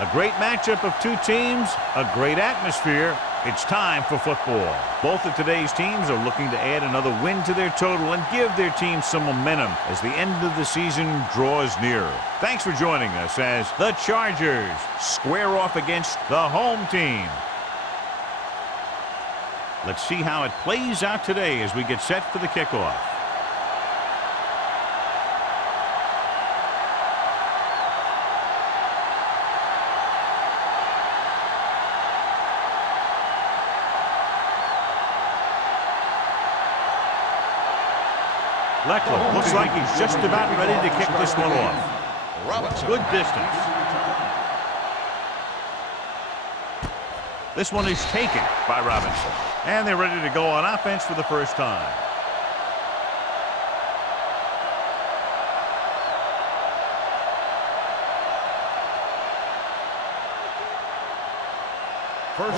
A great matchup of two teams, a great atmosphere. It's time for football. Both of today's teams are looking to add another win to their total and give their team some momentum as the end of the season draws nearer. Thanks for joining us as the Chargers square off against the home team. Let's see how it plays out today as we get set for the kickoff. Leckler looks like he's just about ready to kick this one off. Good distance. This one is taken by Robinson. And they're ready to go on offense for the first time.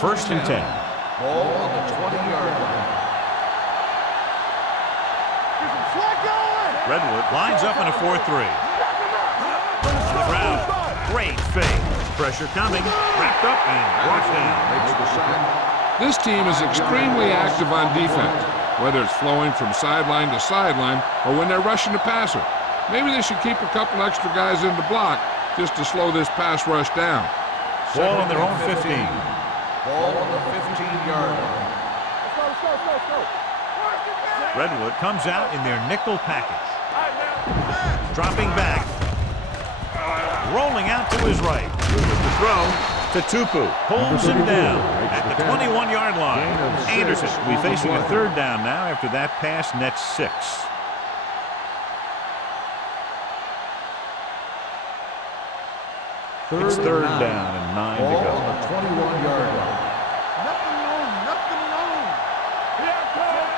First and 10. Ball on the 20-yard line. Redwood lines up in a 4-3. On the ground. Great fake. Pressure coming. Wrapped up and brought down. This team is extremely active on defense, whether it's flowing from sideline to sideline or when they're rushing the passer. Maybe they should keep a couple extra guys in the block just to slow this pass rush down. Ball on their own 15. Ball on the 15-yard line. Let's go. Redwood comes out in their nickel package. Dropping back. Rolling out to his right. With the throw to Tupu. Pulls him down at the 21-yard line. Anderson will be facing a third down now after that pass nets 6. It's third down and 9 to go. Ball on the 21-yard line. Nothing known. Here it comes.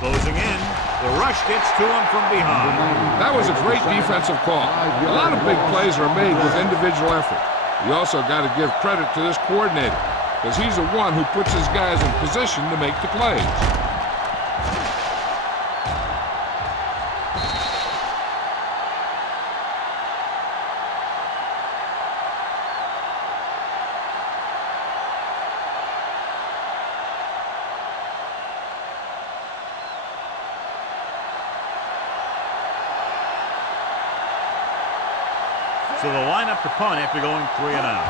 Closing in. The rush gets to him from behind. That was a great defensive call. A lot of big plays are made with individual effort. You also got to give credit to this coordinator, because he's the one who puts his guys in position to make the plays. So they'll line up to punt after going 3 and out.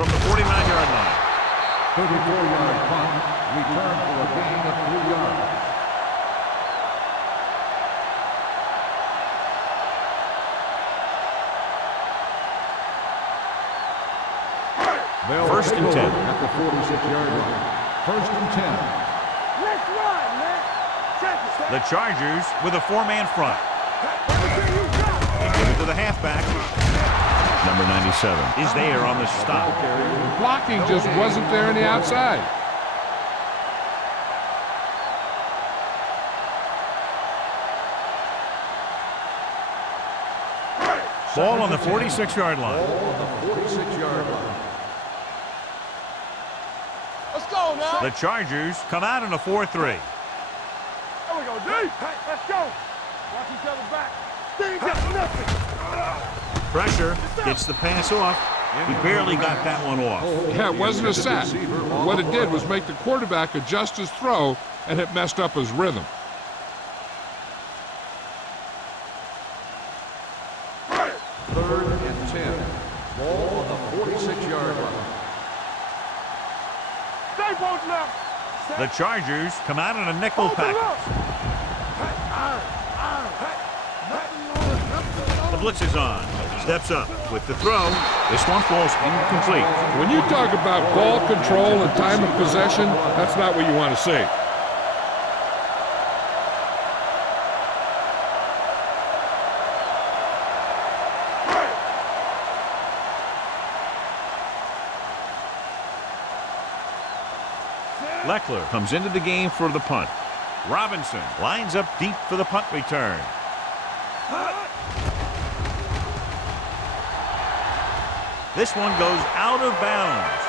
From the 49-yard line. 34-yard punt. Return for a gain of 3 yards. First and 10. At the 46-yard line. First and 10. Let's run, man. The Chargers with a 4-man front. They give it to the halfback. Number 97 is there on the stop. The blocking just wasn't there on the outside. Ball on the 46-yard line. Ball on the 46-yard line. Let's go now. The Chargers come out in a 4-3. There we go, D. Let's go. Watch each other back. They ain't got nothing. Pressure gets the pass off. He barely got that one off. Yeah, it wasn't a sack. What it did was make the quarterback adjust his throw, and it messed up his rhythm. Third and 10. Ball on the 46-yard line. Stay both left. The Chargers come out in a nickel package. The blitz is on. Steps up with the throw. This one falls incomplete. When you talk about ball control and time of possession, that's not what you want to see. Leckler comes into the game for the punt. Robinson lines up deep for the punt return. This one goes out of bounds.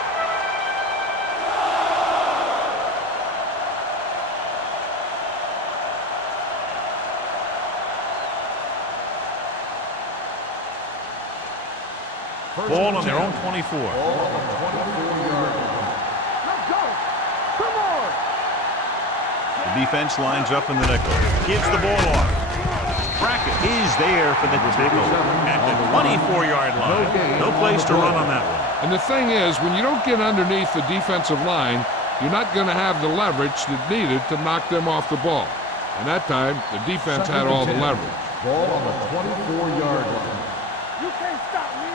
Ball on their own 24. Ball on the 24-yard line. Let's go. Come on. The defense lines up in the nickel. Gives the ball off. Brackett is there for the tackle at the 24-yard line. No place to run on that one. And the thing is, when you don't get underneath the defensive line, you're not going to have the leverage that's needed to knock them off the ball. And that time, the defense had all the leverage. Ball on the 24-yard line. You can't stop me.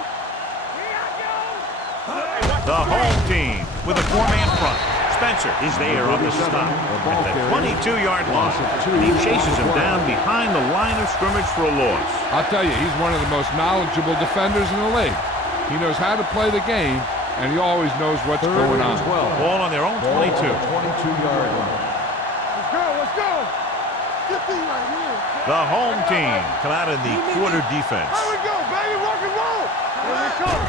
Here I go. The home team with a four-man front. Spencer is there on the stop at the 22-yard line. And he chases him down behind the line of scrimmage for a loss. I'll tell you, he's one of the most knowledgeable defenders in the league. He knows how to play the game, and he always knows what's going on. Ball on their own 22. 22-yard line. Let's go. Let's go. Get these right here. The home team come out in the quarter defense. Here we go, baby. Rock and roll. Here we come.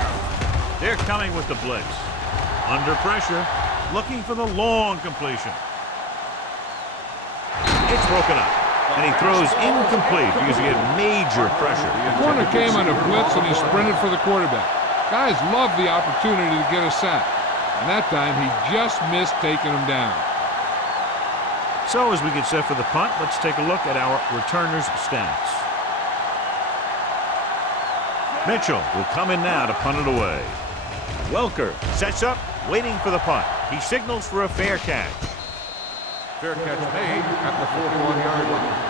They're coming with the blitz. Under pressure, looking for the long completion. It's broken up, and he throws incomplete because he had major pressure. The corner came on a blitz, and he sprinted for the quarterback. Guys love the opportunity to get a sack, and that time he just missed taking him down. So as we get set for the punt, let's take a look at our returners' stats. Mitchell will come in now to punt it away. Welker sets up, waiting for the punt. He signals for a fair catch. Fair catch made at the 41-yard line.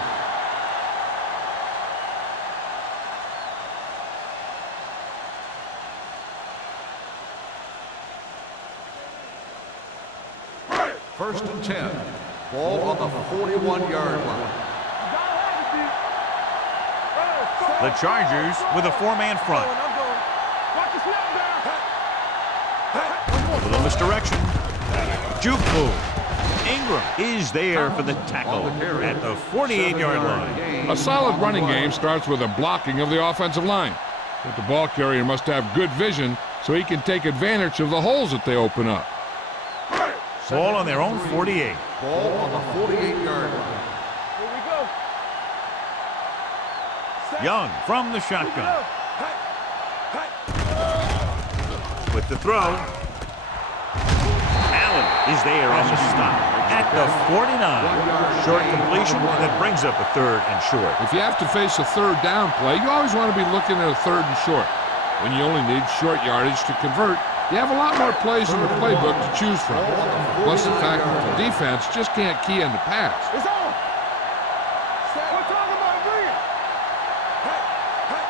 First and 10. Ball on the 41-yard line. The Chargers with a four-man front. A little misdirection. Juke move. Ingram is there for the tackle at the 48-yard line. A solid running game starts with a blocking of the offensive line. But the ball carrier must have good vision so he can take advantage of the holes that they open up. Ball on their own 48. Ball on the 48-yard line. Here we go. Young from the shotgun. With the throw. Allen is there on the stop at the 49. Short completion, and that brings up a third and short. If you have to face a third down play, you always want to be looking at a third and short. When you only need short yardage to convert, you have a lot more plays in the playbook to choose from. Plus the fact that the defense just can't key in the pass. It's on. We're talking about bringing.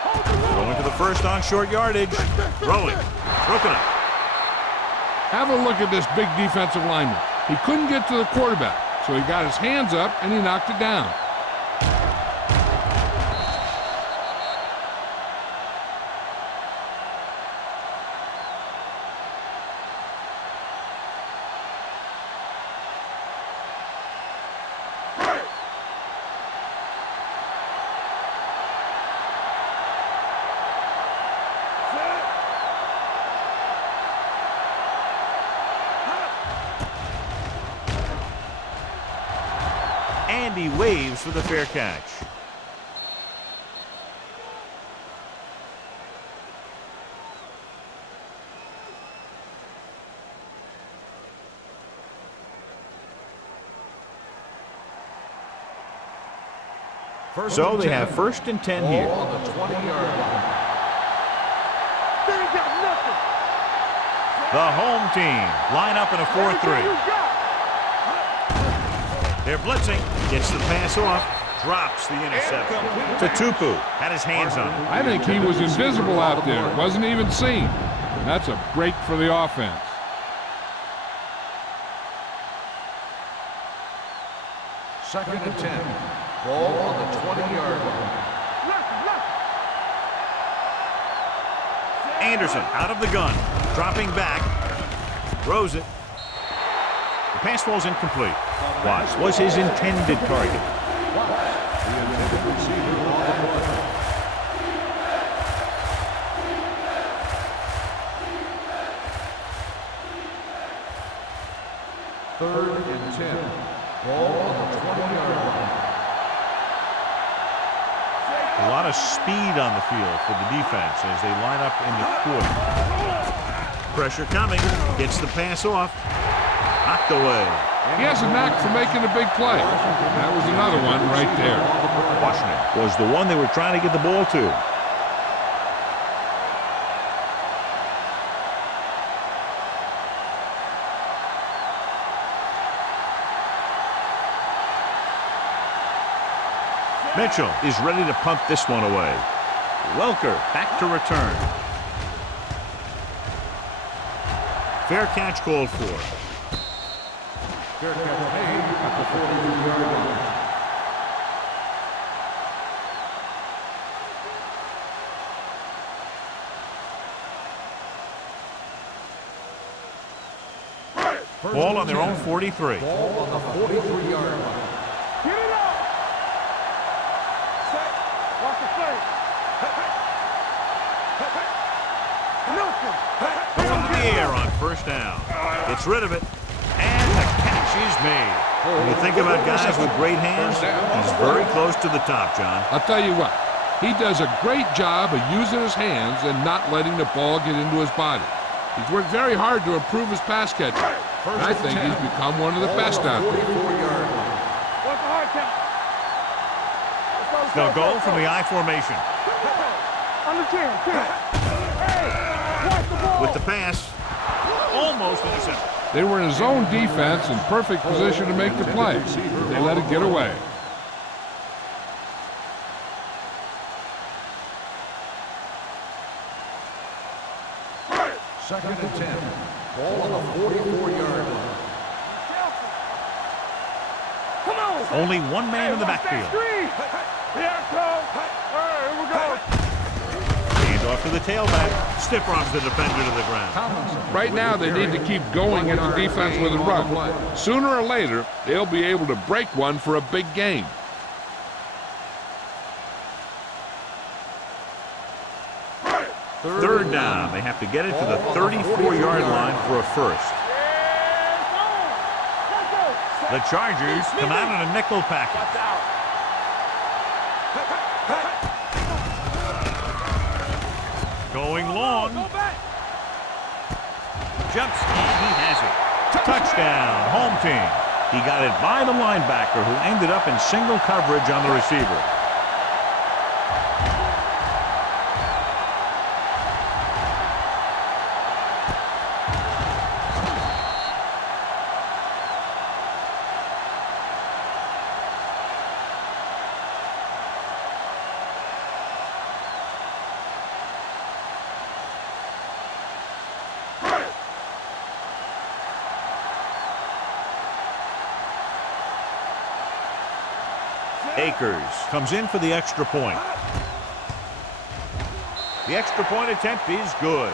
Hold the ball. Going to the first on short yardage. Throwing. Broken up. Have a look at this big defensive lineman. He couldn't get to the quarterback, so he got his hands up and he knocked it down. And he waves for the fair catch. So they have first and 10 here. Ball on the 20-yard line. They ain't got nothing. The home team line up in a 4-3. You got. They're blitzing. Gets the pass off. Drops the interception. Tupu had his hands on it. I think he was invisible out there. Wasn't even seen. And that's a break for the offense. Second and 10. Ball on the 20-yard line. Anderson out of the gun. Dropping back. Throws it. The pass falls incomplete. Watts was his intended target. The intended receiver on the play. Third and 10. Ball on the 20-yard line. A lot of speed on the field for the defense as they line up in the court. Pressure coming. Gets the pass off. Knocked away. He has a knack for making a big play. That was another one right there. Washington was the one they were trying to get the ball to. Mitchell is ready to punt this one away. Welker back to return. Fair catch called for. Fair catch made at the 43-yard line. Ball on their own 43. Ball on the 43-yard line. Get it up. Set. Watch the play. Nothing. Going to the air on first down. Gets rid of it. And the catch is made. When you think about guys with great hands, he's very close to the top, John. I'll tell you what, he does a great job of using his hands and not letting the ball get into his body. He's worked very hard to improve his pass catching. I think he's become one of the best out there. What's the hard count? They'll go from the I formation. On the 10. Hey, watch the ball. With the pass, almost intercepted. They were in a zone defense in perfect position to make the play. They let it get away. Second and 10. Ball on the 44-yard line. Come on. Only one man in the backfield. Here it comes. All right, here we go. Hand off to the tailback. Stiff arms the defender to the ground. Right now, they need to keep going at the defense with a run. Sooner or later, they'll be able to break one for a big gain. Third down. They have to get it to the 34-yard line for a first. The Chargers come out in a nickel package. Going long. Jumps and he has it. Touchdown, home team. He got it by the linebacker who ended up in single coverage on the receiver. Akers comes in for the extra point. The extra point attempt is good.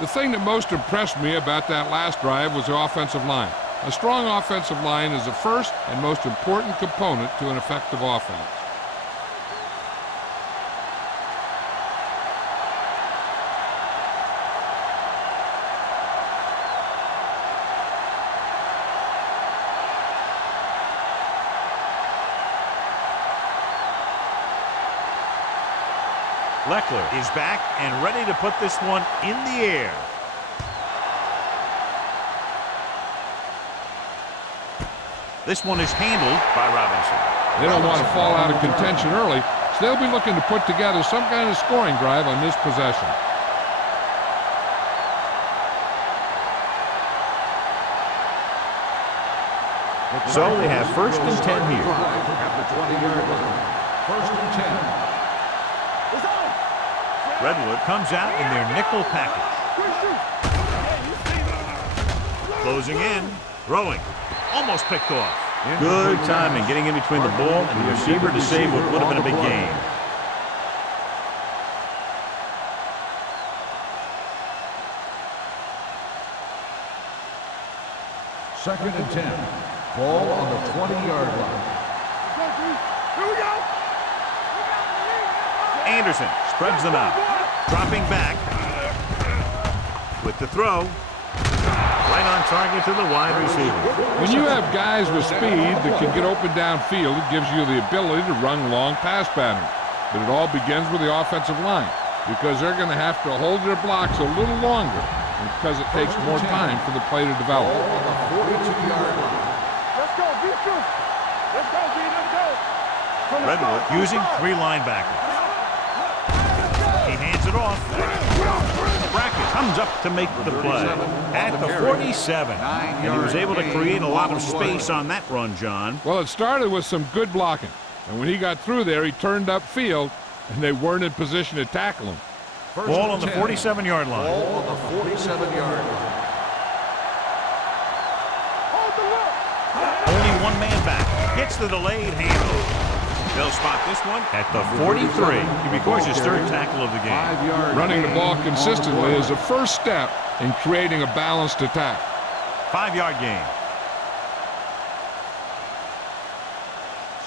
The thing that most impressed me about that last drive was the offensive line. A strong offensive line is the first and most important component to an effective offense. Leckler is back and ready to put this one in the air. This one is handled by Robinson. They don't want to fall out of contention early, so they'll be looking to put together some kind of scoring drive on this possession. So they have first and 10 here. At the 20-yard line. First and 10. Redwood comes out in their nickel package. Closing in, throwing, almost picked off. Good timing, getting in between the ball and the receiver to save what would have been a big gain. Second and 10. Ball on the 20-yard line. Here we go. Anderson spreads them out. Dropping back with the throw. Right on target to the wide receiver. When you have guys with speed that can get open downfield, it gives you the ability to run long pass patterns. but it all begins with the offensive line because they're going to have to hold their blocks a little longer because it takes more time for the play to develop. Ball on the 42-yard line. Let's go, defense. Let's go, D. Let's go. Redwood using 3 linebackers. He hands it off. Brackett comes up to make the play at the 47. And he was able to create a lot of space on that run, John. Well, it started with some good blocking. And when he got through there, he turned upfield, and they weren't in position to tackle him. Ball on the 47-yard line. Ball on the 47-yard line. Hold the look. Only one man back. Gets the delayed handoff. They'll spot this one at the 43. He records his 3rd tackle of the game. 5-yard Running the gain ball on consistently the is the first step in creating a balanced attack. 5-yard gain.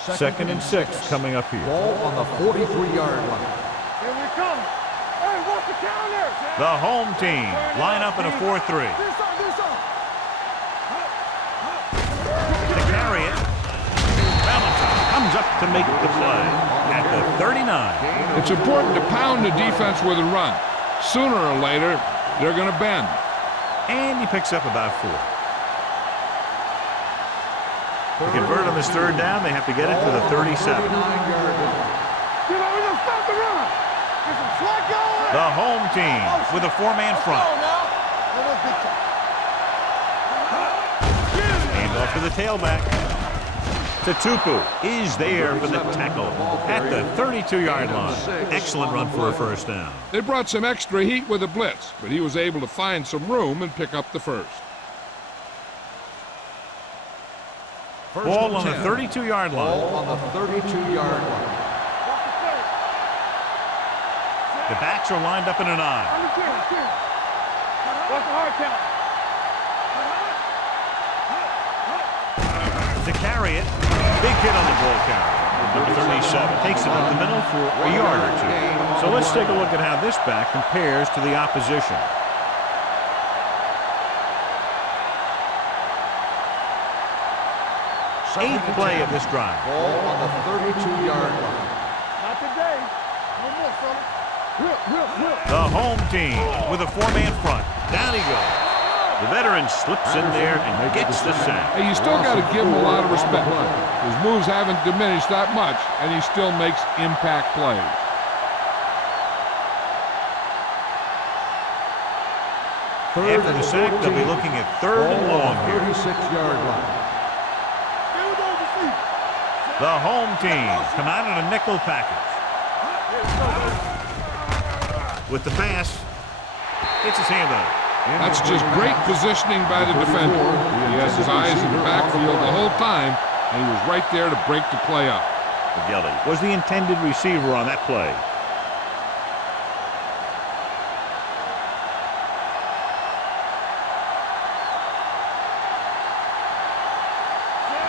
2nd and 6 coming up here. Ball on the 43-yard line. Here we come. Hey, what's the counter? The home team line up in a 4-3. This up, this up. To carry it, Valentine comes up to make the play at the 39. It's important to pound the defense with a run. Sooner or later, they're going to bend. And he picks up about 4. To convert on this 3rd down, they have to get it to the 37. 39-yard line. You know, we're going to stop the run. Get some slack going. The home team with a 4-man front. Hand off to the tailback. Tupu is there for the tackle at the 32-yard line. Excellent run for a 1st down. They brought some extra heat with a blitz, but he was able to find some room and pick up the 1st. Ball on the 32-yard line. Ball on the 32-yard line. The backs are lined up in an I. What's the hard count? To carry it, big hit on the ball carrier. Number 37 takes it up the middle for a yard or 2. So let's take a look at how this back compares to the opposition. Eighth play of this drive. Ball on the 32-yard line. Not today. No more, fella. The home team with a 4-man front. Down he goes. The veteran slips in there and gets the sack. Hey, you still got to give him a lot of respect. His moves haven't diminished that much, and he still makes impact plays. After the sack, they'll be looking at 3rd and long here. 36-yard line. The home team come out in a nickel package. With the pass, gets his hand on it. That's just great positioning by the defender. He has his eyes in the backfield the whole time, and he was right there to break the play up. McGilly was the intended receiver on that play.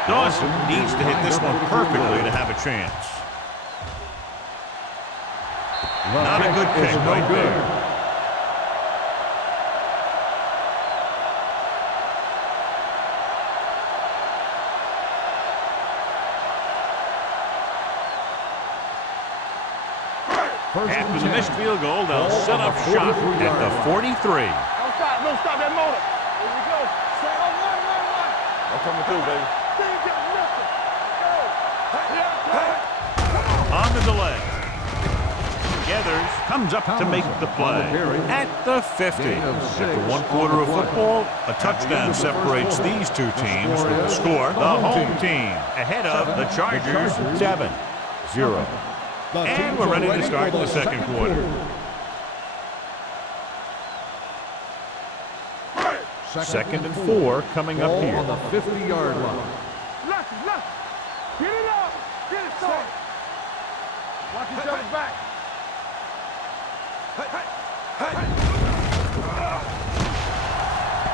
Dawson needs to hit this one perfectly to have a chance. Not a good kick right there. After the missed field goal, they'll set up shop at the 43. Don't stop that motor. Here we go. Stay on, run. I'm coming through, baby. On the delay. Gathers, comes up to make the play at the 50. After 1 quarter of football, a touchdown separates these two teams with the score. The home team ahead of the Chargers 7-0. And we're ready to start the 2nd quarter. Second and 4 coming up here. On the 50-yard line. Left. Get it up. Get it started. Watch each other back.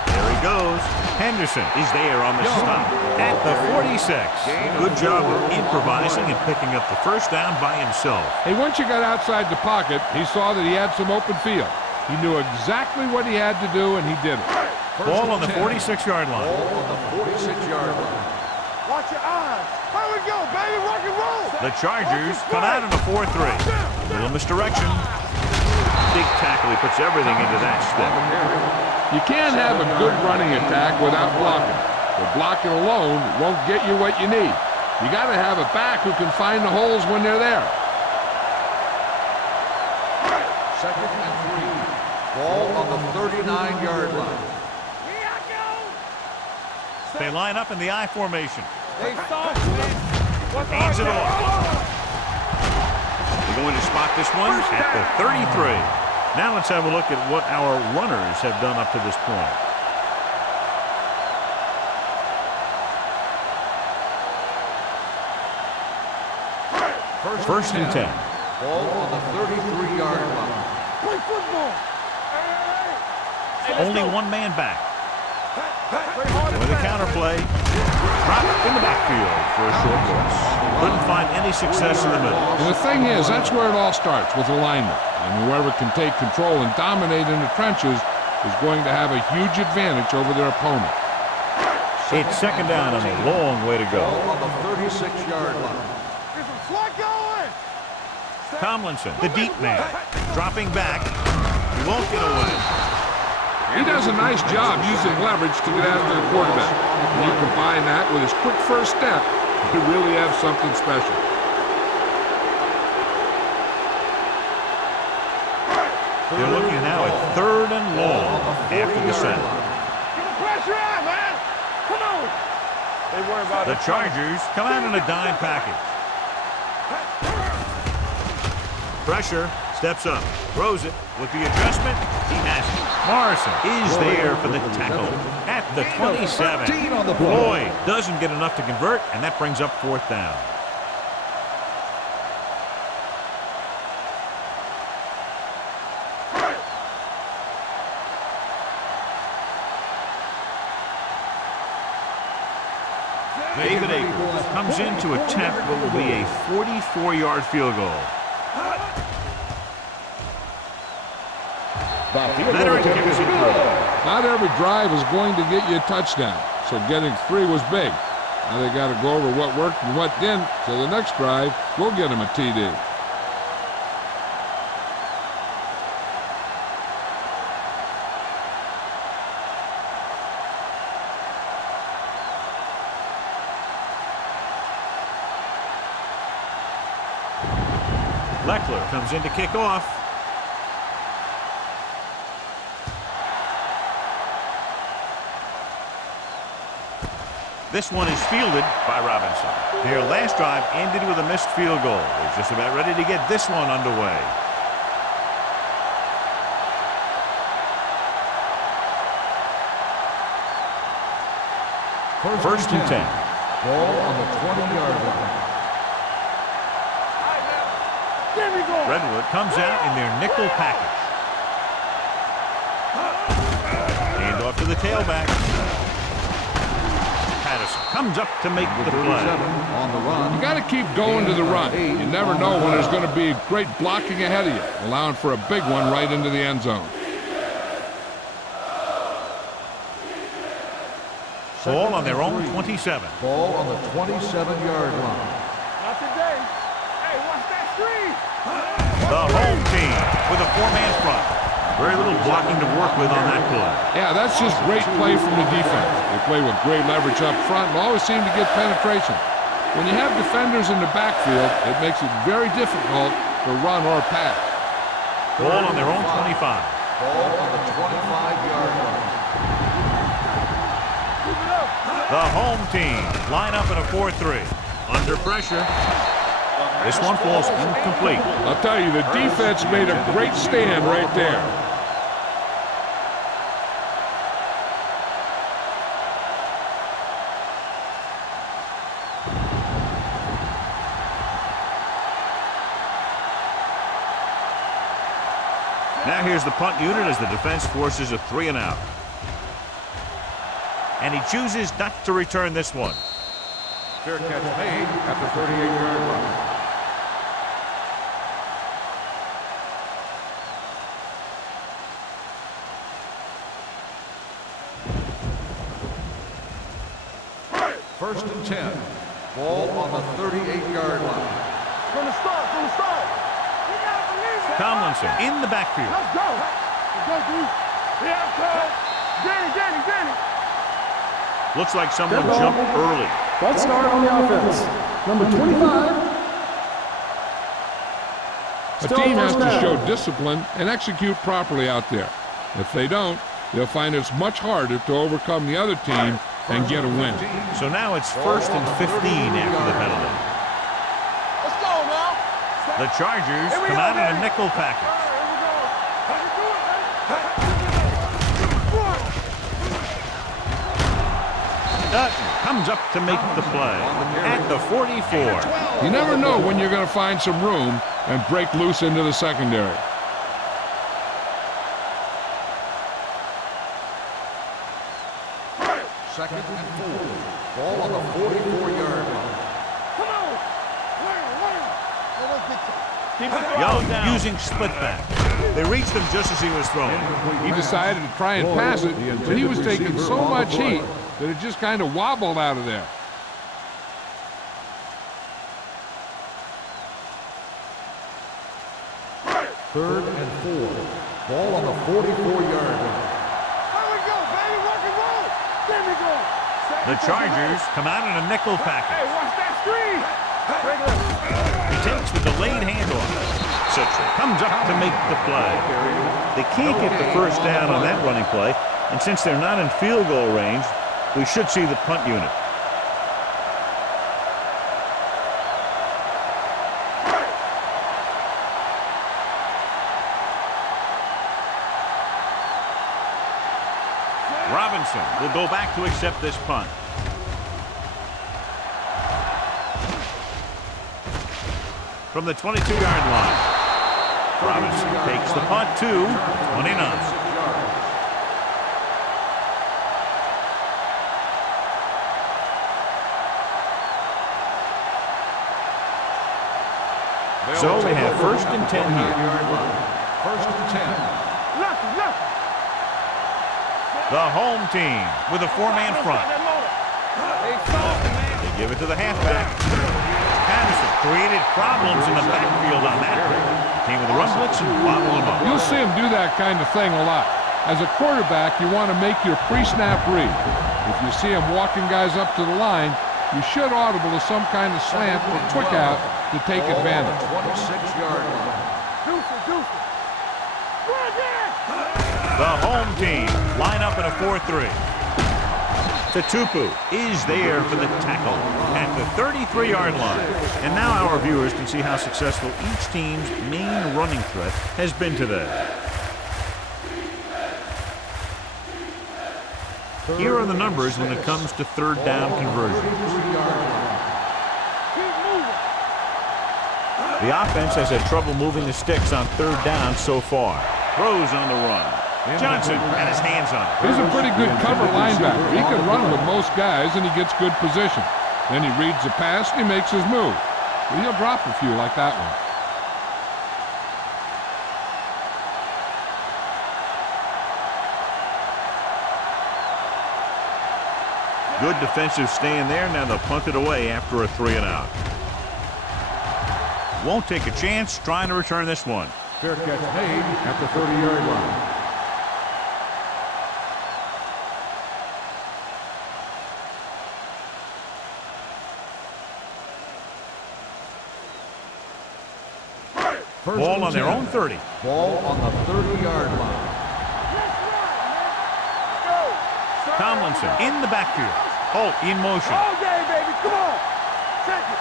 There he goes. Henderson is there on the stop at the 46. Good job of improvising and picking up the 1st down by himself. Hey, once you got outside the pocket, he saw that he had some open field. He knew exactly what he had to do, and he did it. Ball on the 46-yard line. Ball on the 46-yard line. Watch your eyes. Here we go, baby. Rock and roll. The Chargers come out in a 4-3. Little misdirection. Big tackle. He puts everything into that step. You can't have a good running attack without blocking. But blocking alone won't get you what you need. You got to have a back who can find the holes when they're there. Second and 3. Ball on the 39-yard line. They line up in the I formation. They stop, man. Hands it off. They're going to spot this one at the 33. Now let's have a look at what our runners have done up to this point. First and 10. Ball on the 33-yard line. Play football. Only one man back. With a counterplay. Drop in the backfield for a short loss. Couldn't find any success in the middle. And the thing is, that's where it all starts, with alignment. And whoever can take control and dominate in the trenches is going to have a huge advantage over their opponent. It's second down and a long way to go. Ball on the 36-yard line. Get some slot going. Tomlinson, the deep man, dropping back. He won't get away. He does a nice job using leverage to get after the quarterback. When you combine that with his quick first step, you really have something special. They're looking now at third and long after the center. Get the pressure out, man. Come on. They worry about The Chargers come out in a dime package. Pressure, steps up, throws it. With the adjustment, he has it. Morrison is there for the tackle at the 27. Floyd doesn't get enough to convert, and that brings up fourth down. David Akers comes in to attempt what will be a 44-yard field goal. Veteran kicks it through. Not every drive is going to get you a touchdown, so getting 3 was big. Now they got to go over what worked and what didn't, so the next drive will get them a TD. Leckler comes in to kick off. This one is fielded by Robinson. Their last drive ended with a missed field goal. They're just about ready to get this one underway. First and 10. Ball on the 20-yard line. There we go. Redwood comes out in their nickel package. Hand off to the tailback. Patterson comes up to make the play. On the run. You got to keep going to the run. You never know when there's going to be great blocking ahead of you, allowing for a big one right into the end zone. Ball on their own 27. Ball on the 27-yard line. Not today. Hey, watch that screen. The home team with a 4-man front. Very little blocking to work with on that play. Yeah, that's just great play from the defense. They play with great leverage up front and always seem to get penetration. When you have defenders in the backfield, it makes it very difficult to run or pass. Ball on their own 25. Ball on the 25-yard line. The home team line up in a 4-3. Under pressure. This one falls incomplete. I'll tell you, the defense made a great stand right there. Now here's the punt unit as the defense forces a 3-and-out. And he chooses not to return this one. Fair catch made at the 38-yard line. First and 10. Ball on the 38-yard line. From the start, from the start. You gotta believe it. Tomlinson in the backfield. Let's go. Let's go, D. Yeah, coach. Danny. Looks like someone jumped early. Let's start on the offense. Number 25. A team has to show discipline and execute properly out there. If they don't, they'll find it's much harder to overcome the other team and get a win. So now it's 1st and 15 after the penalty. Let's go now. The Chargers come out in a nickel package. Dutton comes up to make the play at the 44. You never know when you're going to find some room and break loose into the secondary. Second and 4. Ball on the 44-yard line. Come on. Young using split back. They reached him just as he was throwing. He decided to try and pass it, but he was taking so much heat that it just kind of wobbled out of there. Third and 4. Ball on the 44-yard line. There we go, baby. Rock and roll. There we go. The Chargers come out in a nickel Hey, package. watch that screen. He takes the delayed handoff. Citra comes up to make the play. They can't get the first down on that running play, and since they're not in field goal range, we should see the punt unit. Robinson will go back to accept this punt. From the 22-yard line, Robinson takes the punt to 29. So we have 1st and 10 here. First and 10. Lucky. The home team with a 4-man front. They give it to the halfback. Patterson created problems in the backfield on that play. Came with a run blitz and bobbled him up. You'll see him do that kind of thing a lot. As a quarterback, you want to make your pre-snap read. If you see him walking guys up to the line, you should audible to some kind of slant or quick out to take advantage. 26-yard line. Deuce. Run there. The home team line up in a 4-3. Tatupu is there for the tackle at the 33-yard line. And now our viewers can see how successful each team's main running threat has been today. Here are the numbers when it comes to third down conversion. The offense has had trouble moving the sticks on third down so far. Throws on the run. Johnson had his hands on it. He's a pretty good cover linebacker. He can run with most guys, and he gets good position. Then he reads the pass, and he makes his move. But he'll drop a few like that one. Good defensive stand there. Now they'll punt it away after a 3-and-out. Won't take a chance trying to return this one. Fair catch made at the 30-yard line. Ball on their own 30. Ball on the 30-yard line. Tomlinson in the backfield. Holt in motion. All day, baby. Come on. Take it.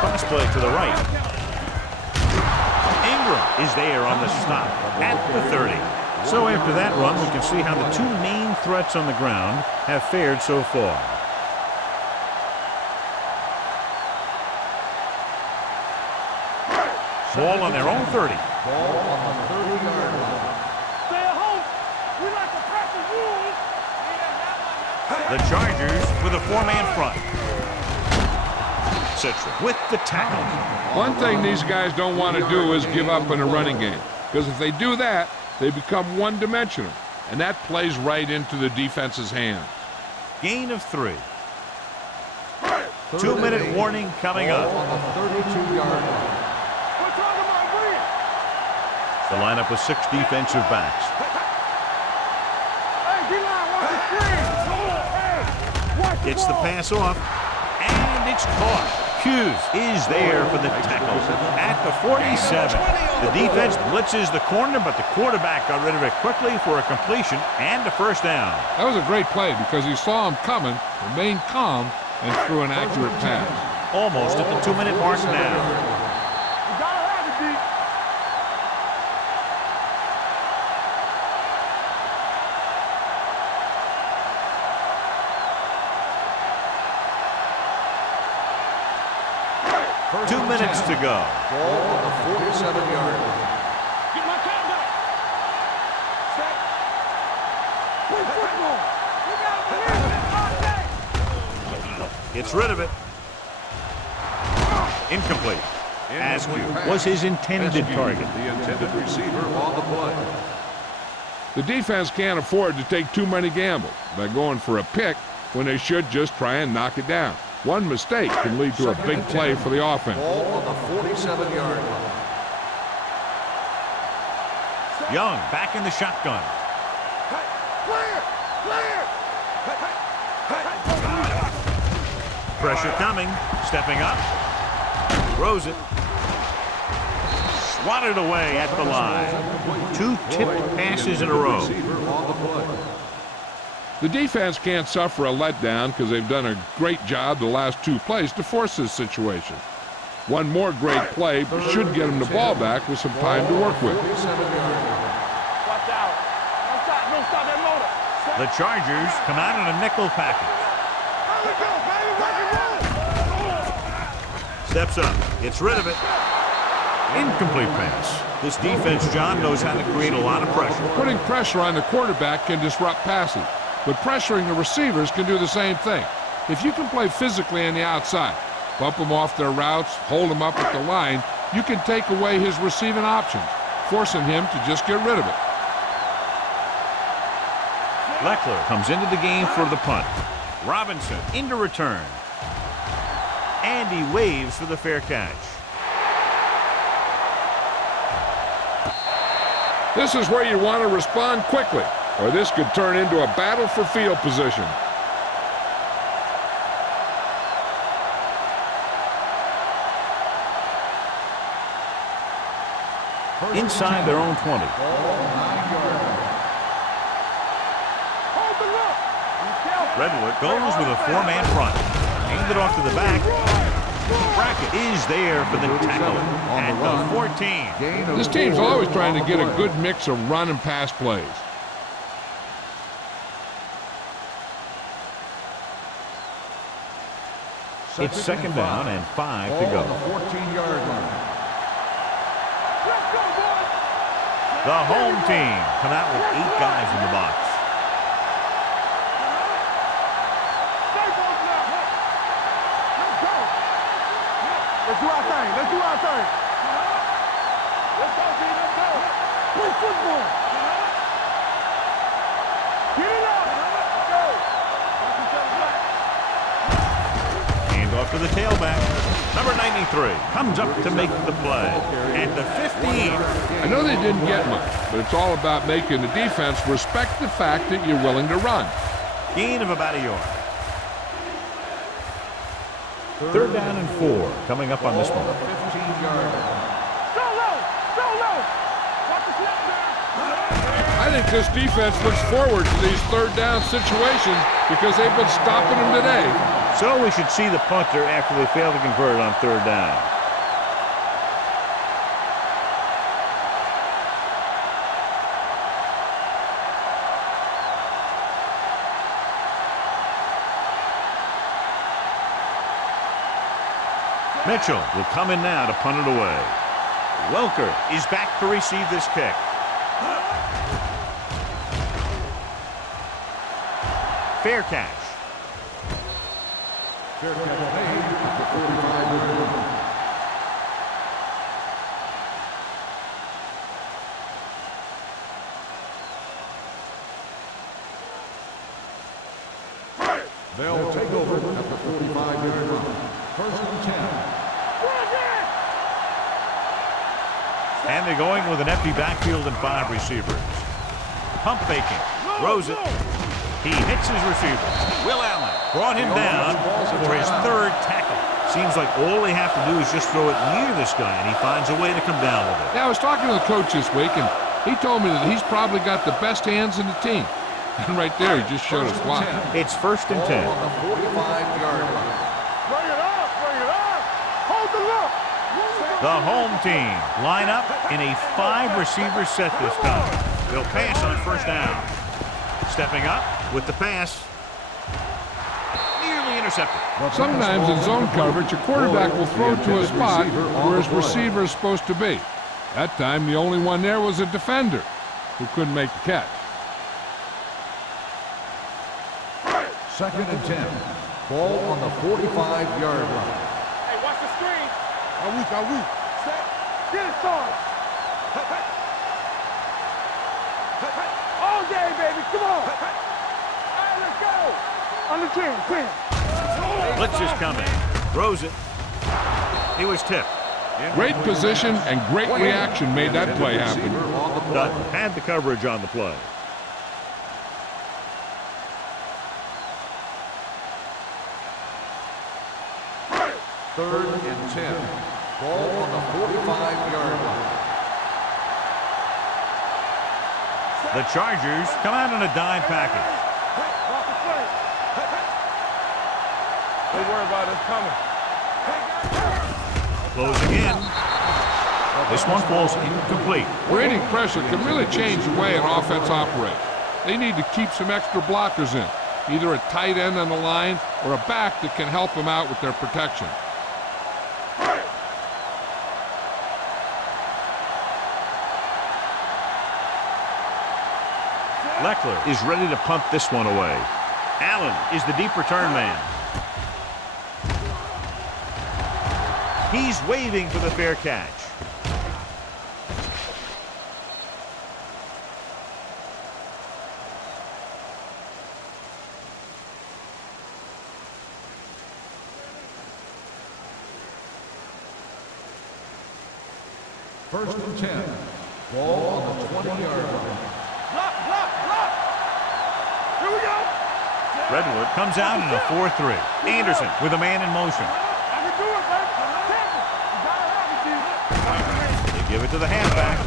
Cross play to the right. Ingram is there on the stop at the 30. So after that run, we can see how the two main threats on the ground have fared so far. Ball on their own 30. Ball on the 30-yard line. Stay at home. We like to practice rules. The Chargers with a 4-man front. Citra with the tackle. One thing these guys don't want to do is give up in a running game. Because if they do that, they become one-dimensional. And that plays right into the defense's hands. Gain of 3. 2-minute warning coming up. On the 32-yard line. We're talking about win. The lineup with 6 defensive backs. Hey, D-line, watch the screen. Hey, watch the Gets the ball. pass off, and it's caught. Hughes is there for the tackle at the 47. The defense blitzes the corner, but the quarterback got rid of it quickly for a completion and a first down. That was a great play because he saw him coming, remained calm, and threw an accurate pass. Almost at the 2-minute mark now. You gotta have it, D. First 2 and minutes 10. to go. Ball on the 47-yard line. Get my time back. Set. Play football. You gotta believe it all day. Gets rid of it. Incomplete. Askew Incomplete was his pass. intended Askew, target. the intended receiver on the play. The defense can't afford to take too many gambles by going for a pick when they should just try and knock it down. One mistake can lead to a Second big and play 10. for the offense. Ball on the 47-yard line. Young back in the shotgun. Clear. Pressure coming. Stepping up. Throws it. Swatted away at the line. 2 tipped passes in a row. Receiver on the play. The defense can't suffer a letdown because they've done a great job the last 2 plays to force this situation. One more great play should get them the ball back with some time to work with. 47-yard line. Watch out. Don't stop that motor. The Chargers come out in a nickel package. There we go, baby. Rock and roll. Steps up. Gets rid of it. Incomplete pass. This defense, John, knows how to create a lot of pressure. Putting pressure on the quarterback can disrupt passing, but pressuring the receivers can do the same thing. If you can play physically on the outside, bump them off their routes, hold them up at the line, you can take away his receiving options, forcing him to just get rid of it. Leckler comes into the game for the punt. Robinson into return. And he waves for the fair catch. This is where you want to respond quickly, or this could turn into a battle for field position. Inside their own 20. Hold the look. Be careful. Redwood goes with a 4-man front. Hand it off to the back. Brackett is there for the tackle at the 14. This team's always trying to get a good mix of run and pass plays. It's second down and 5 to Ball on go. the 14-yard line. Let's go, boys. The home team come out with 8 guys in the box. Stay close now. Let's go. Let's do our thing. Let's do our thing. Let's go, D. Let's go. Play football. Get it up. Let's go. Watch each other back. Hand off to the tailback. Number 93 comes up to make the play at the 15. I know they didn't get much, but it's all about making the defense respect the fact that you're willing to run. Gain of about a yard. Third down and 4 coming up on this one. 15-yard line. Go low. Go low. Watch the slap down. I think this defense looks forward to these third down situations because they've been stopping them today. So we should see the punter after they fail to convert on third down. Mitchell will come in now to punt it away. Welker is back to receive this kick. Fair catch. Fair catch made at the 45-yard line. They'll take over at the 45-yard line. First and 10. And they're going with an empty backfield and 5 receivers. Pump faking. Throws it. He hits his receiver. Will Allen brought him down for his 3rd tackle. Seems like all they have to do is just throw it near this guy, and he finds a way to come down with it. Yeah, I was talking to the coach this week, and he told me that he's probably got the best hands in the team. And right there, he just showed us why. It's 1st and 10. On the 45-yard line. Bring it up, bring it up. Hold the look. The home team line up in a 5-receiver set this time. They'll pass on 1st down. Stepping up with the pass. Nearly intercepted. Sometimes in zone coverage, a quarterback will throw to a spot where his receiver is supposed to be. That time, the only one there was a defender who couldn't make the catch. 2nd and 10. Ball on the 45-yard line. Hey, watch the screen. I'm weak. Set. Get it started. All day, baby. Come on. All right, let's go. On the 10. Blitz is coming. Throws it. He was tipped. Great position and great reaction made that play happen. Dutton had the coverage on the play. Third and 10. Ball on the 45-yard line. The Chargers come out in a dime package. Don't worry about it. It's coming. Closing in. This one falls incomplete. Creating pressure can really change the way an offense operates. They need to keep some extra blockers in, either a tight end on the line or a back that can help them out with their protection. Leckler is ready to punt this one away. Allen is the deep return man. He's waving for the fair catch. First and 10. Ball on the 20-yard line. Block. Here we go. Redwood comes out in a 4-3. Anderson with a man in motion. I can do it, baby. They give it to the halfback.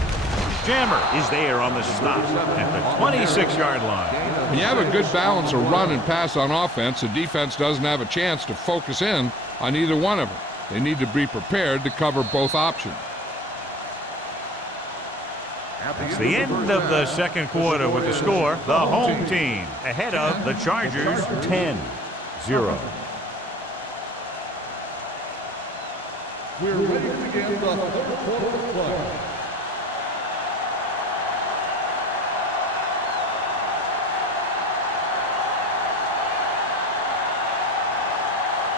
Jammer is there on the stop at the 26-yard line. When you have a good balance of run and pass on offense, the defense doesn't have a chance to focus in on either one of them. They need to be prepared to cover both options. It's the end of the 2nd quarter with the score. The home team ahead of the Chargers 10-0. We're ready to begin the 3rd quarter of play.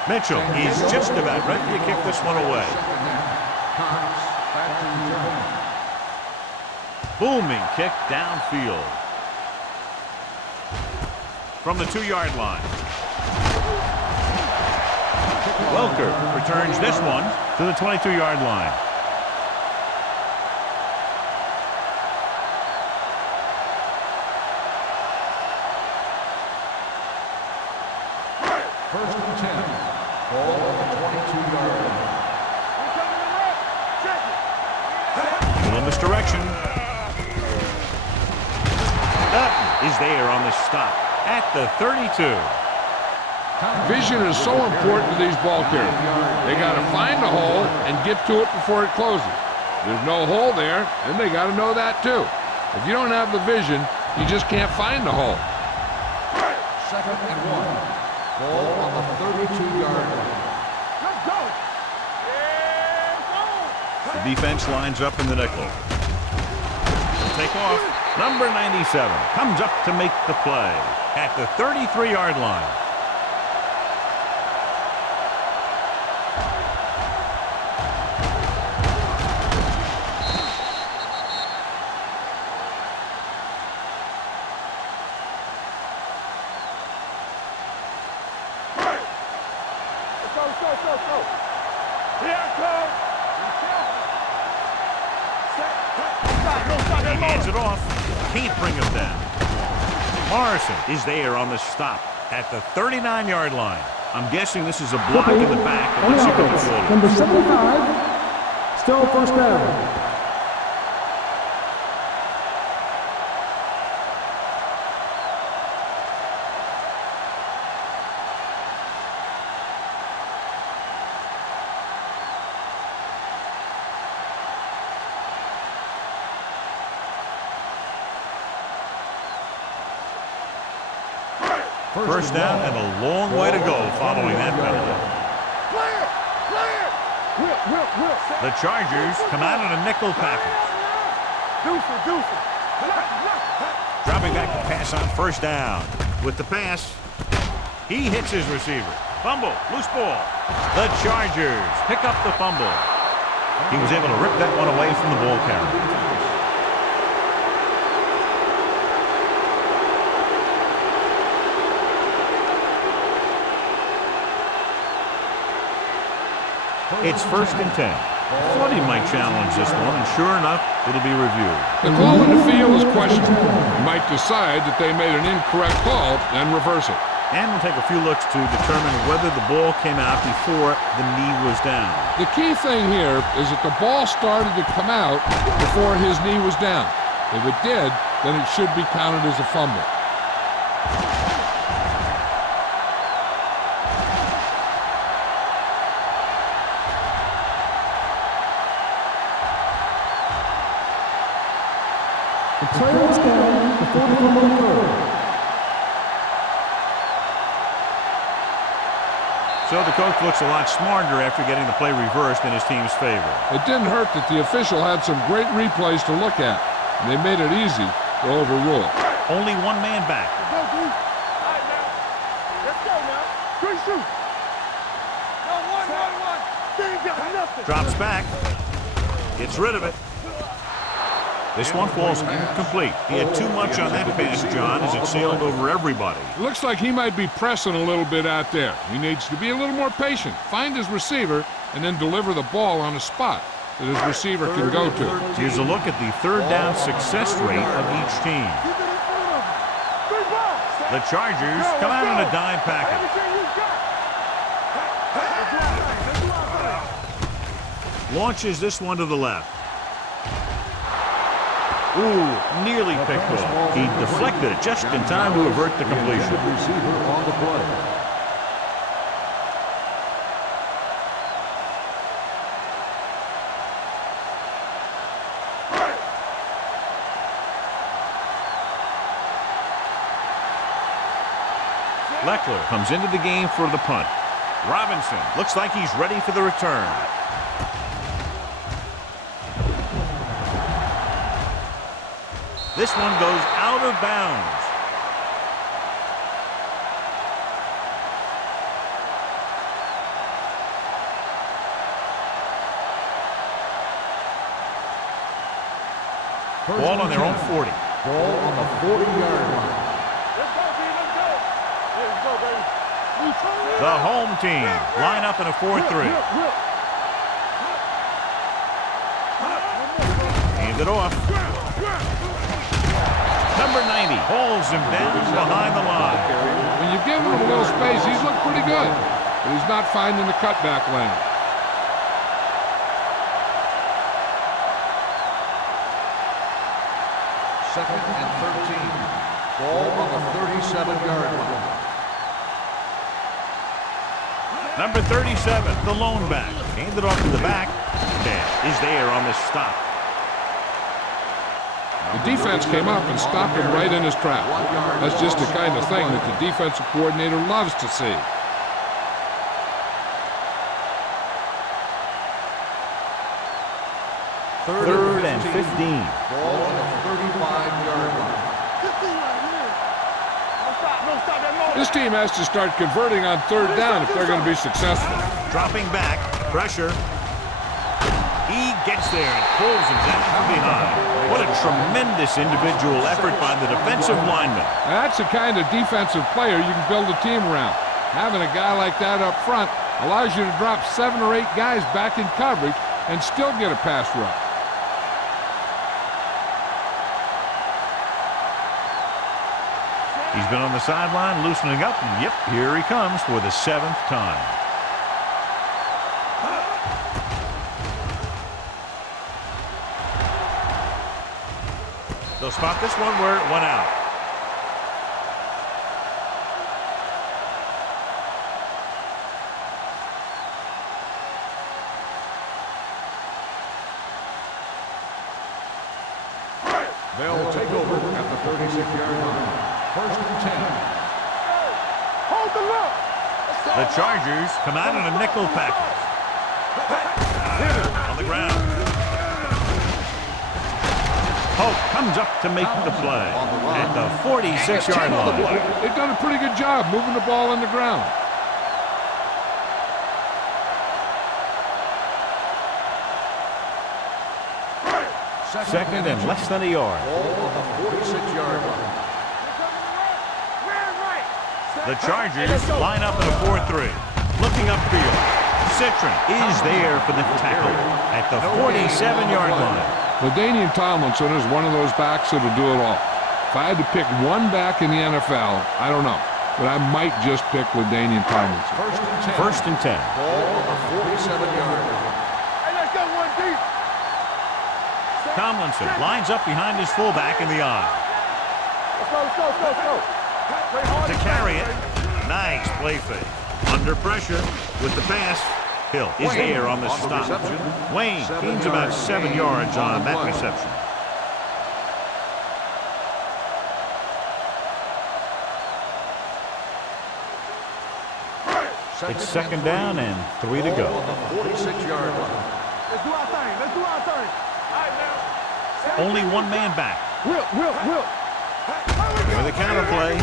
Mitchell is just about ready to kick this one away. Booming kick downfield. From the 2-yard line. Welker returns this one to the 22-yard line. First and 10. Ball on the 22-yard line. Little misdirection. Dutton is there on the stop at the 32. Vision is so important to these ball carriers. They got to find the hole and get to it before it closes. There's no hole there, and they got to know that too. If you don't have the vision, you just can't find the hole. 2nd and 1. Ball on the 32-yard line. Let's go. The defense lines up in the nickel. Take off. Number 97 comes up to make the play at the 33-yard line. Go. Here I come. He hands it off. Can't bring him down. Morrison is there on the stop at the 39-yard line. I'm guessing this is a block in the back On the unless he goes offense, forward. number 75. Still first down. First down and a long way to go following that penalty. The Chargers come out in a nickel package. Dropping back to pass on first down. With the pass, he hits his receiver. Fumble, loose ball. The Chargers pick up the fumble. He was able to rip that one away from the ball carrier. It's 1st and 10. Thought he might challenge this one, and sure enough, it'll be reviewed. The call in the field is questionable. He might decide that they made an incorrect call and reverse it. And we'll take a few looks to determine whether the ball came out before the knee was down. The key thing here is that the ball started to come out before his knee was down. If it did, then it should be counted as a fumble. The player is down before the fumble occurred. So the coach looks a lot smarter after getting the play reversed in his team's favor. It didn't hurt that the official had some great replays to look at. And they made it easy to overrule. Only one man back. Go, D. All right, now. Let's go now. Great shoot. No, one. They ain't got nothing. Drops back. Gets rid of it. This one falls incomplete. He had too much on that pass, John, as it sailed over everybody. Looks like he might be pressing a little bit out there. He needs to be a little more patient, find his receiver, and then deliver the ball on a spot that his receiver can go to. Here's a look at the third down success rate of each team. The Chargers come out in a dime package. Launches this one to the left. Ooh, nearly picked off. He deflected it just in time to avert the completion. Receiver on the play. Leckler comes into the game for the punt. Robinson looks like he's ready for the return. This one goes out of bounds. Ball on their own 40. Ball on the 40-yard line. Let's go, D. Let's go. Let's go, baby. The home team line up in a 4-3. Hand it off. Number 90 hauls him down behind the line. When you give him a little space, he's looked pretty good, but he's not finding the cutback lane. Second and 13. Ball on the 37-yard line. Number 37, the lone back. Handed off to the back. Dan is there on the stop. The defense came up and stopped him right in his trap. That's just the kind of thing that the defensive coordinator loves to see. Third and 15. Ball on the 35-yard line. This team has to start converting on third down if they're going to be successful. Dropping back, pressure. He gets there and pulls him down from behind. What a tremendous individual effort by the defensive lineman. Now, that's the kind of defensive player you can build a team around. Having a guy like that up front Allows you to drop 7 or 8 guys back in coverage and still get a pass rush. He's been on the sideline loosening up, and yep, here he comes for the 7th time. They'll spot this one where it went out. They'll take over at the 36-yard line. 1st and 10. Hold the look. The Chargers come out in a nickel package. On the ground. Hope comes up to make the play at the 46-yard line. They've done a pretty good job moving the ball on the ground. Second and less than a yard. Ball on the 46-yard line. The Chargers line up in a 4-3. Looking upfield. Citron is there for the tackle at the 47-yard line. LaDainian Tomlinson is one of those backs that'll do it all. If I had to pick one back in the NFL, I don't know, but I might just pick LaDainian Tomlinson. 1st and 10. Ball on the 47-yard line. Hey, let's go one deep. Tomlinson lines up behind his fullback in the eye. Let's go. To carry it. Nice play fake. Under pressure with the pass. Hill is there on the stop. Wayne gains about 7 yards on that reception. It's 2nd down and 3 to go. On the 46-yard line. Let's do our thing. Only one man back. Will. With a counter play.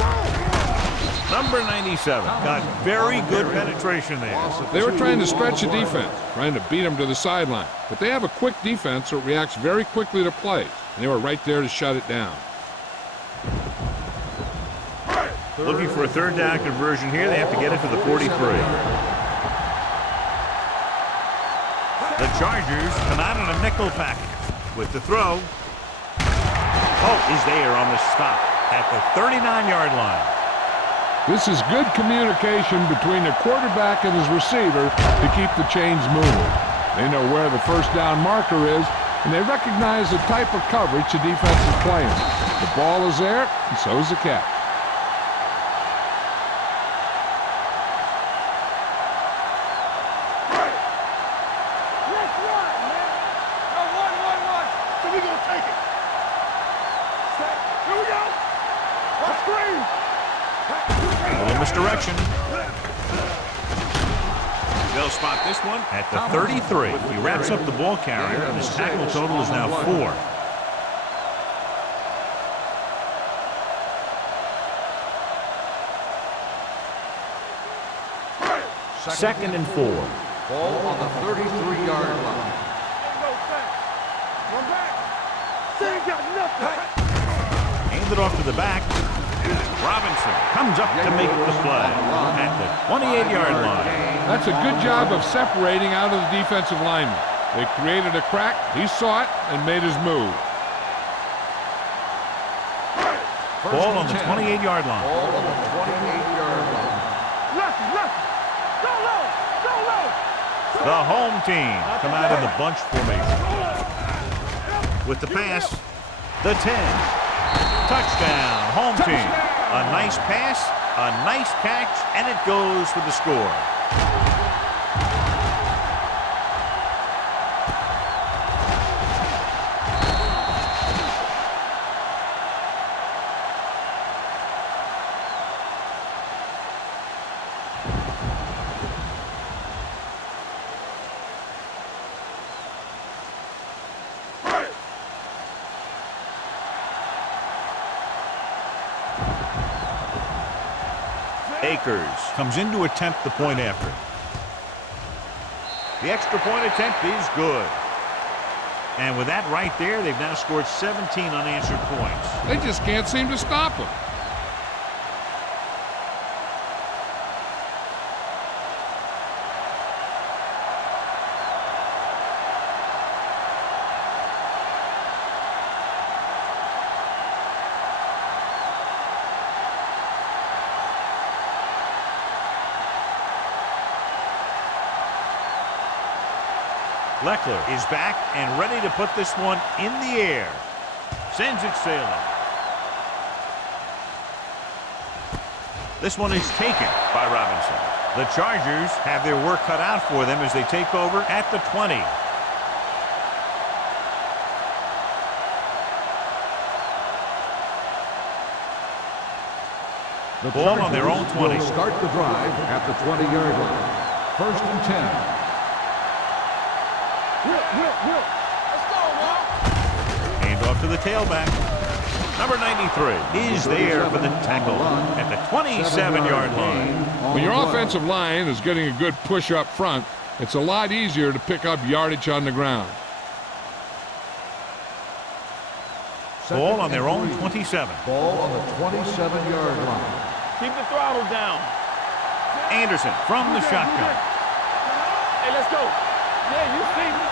Number 97 got very good penetration there. They were trying to stretch the defense, trying to beat them to the sideline. But they have a quick defense that reacts very quickly to plays, and they were right there to shut it down. Looking for a 3rd down conversion here. They have to get it to the 43. The Chargers come out in a nickel package with the throw. Hope is there on the stop at the 39-yard line. This is good communication between the quarterback and his receiver to keep the chains moving. They know where the 1st down marker is, and they recognize the type of coverage the defense is playing. The ball is there, and so is the catch. Let's run, man. No, one. So we gonna take it. Here we go. Let's screen. A little misdirection. They'll spot this one at the 33. He wraps up the ball carrier, and his tackle total is now 4. Second and 4. Ball on the 33-yard line. One back. They ain't got nothing. Handed off to the back. Robinson comes up to make the play at the 28-yard line. That's a good job of separating out of the defensive lineman. They created a crack, he saw it, and made his move. Ball on the 28-yard line. Ball on the 28-yard line. Lucky. Go low. The home team come out in the bunch formation. With the pass, the 10. Touchdown, home team. A nice pass, a nice catch, and it goes for the score. Akers comes in to attempt the point after. The extra point attempt is good. And with that right there, they've now scored 17 unanswered points. They just can't seem to stop him. Leckler is back and ready to put this one in the air. Sends it sailing. This one is taken by Robinson. The Chargers have their work cut out for them as they take over at the 20. The Ball on their own 20. will start the drive at the 20-yard line. First and 10. Let's go, man. Hand off to the tailback. Number 93 is there for the tackle at the 27-yard line. When your offensive line is getting a good push up front, it's a lot easier to pick up yardage on the ground. Ball on their own 27. Ball on the 27-yard line. Keep the throttle down. Anderson from the shotgun. Hey, let's go. Yeah, you see me.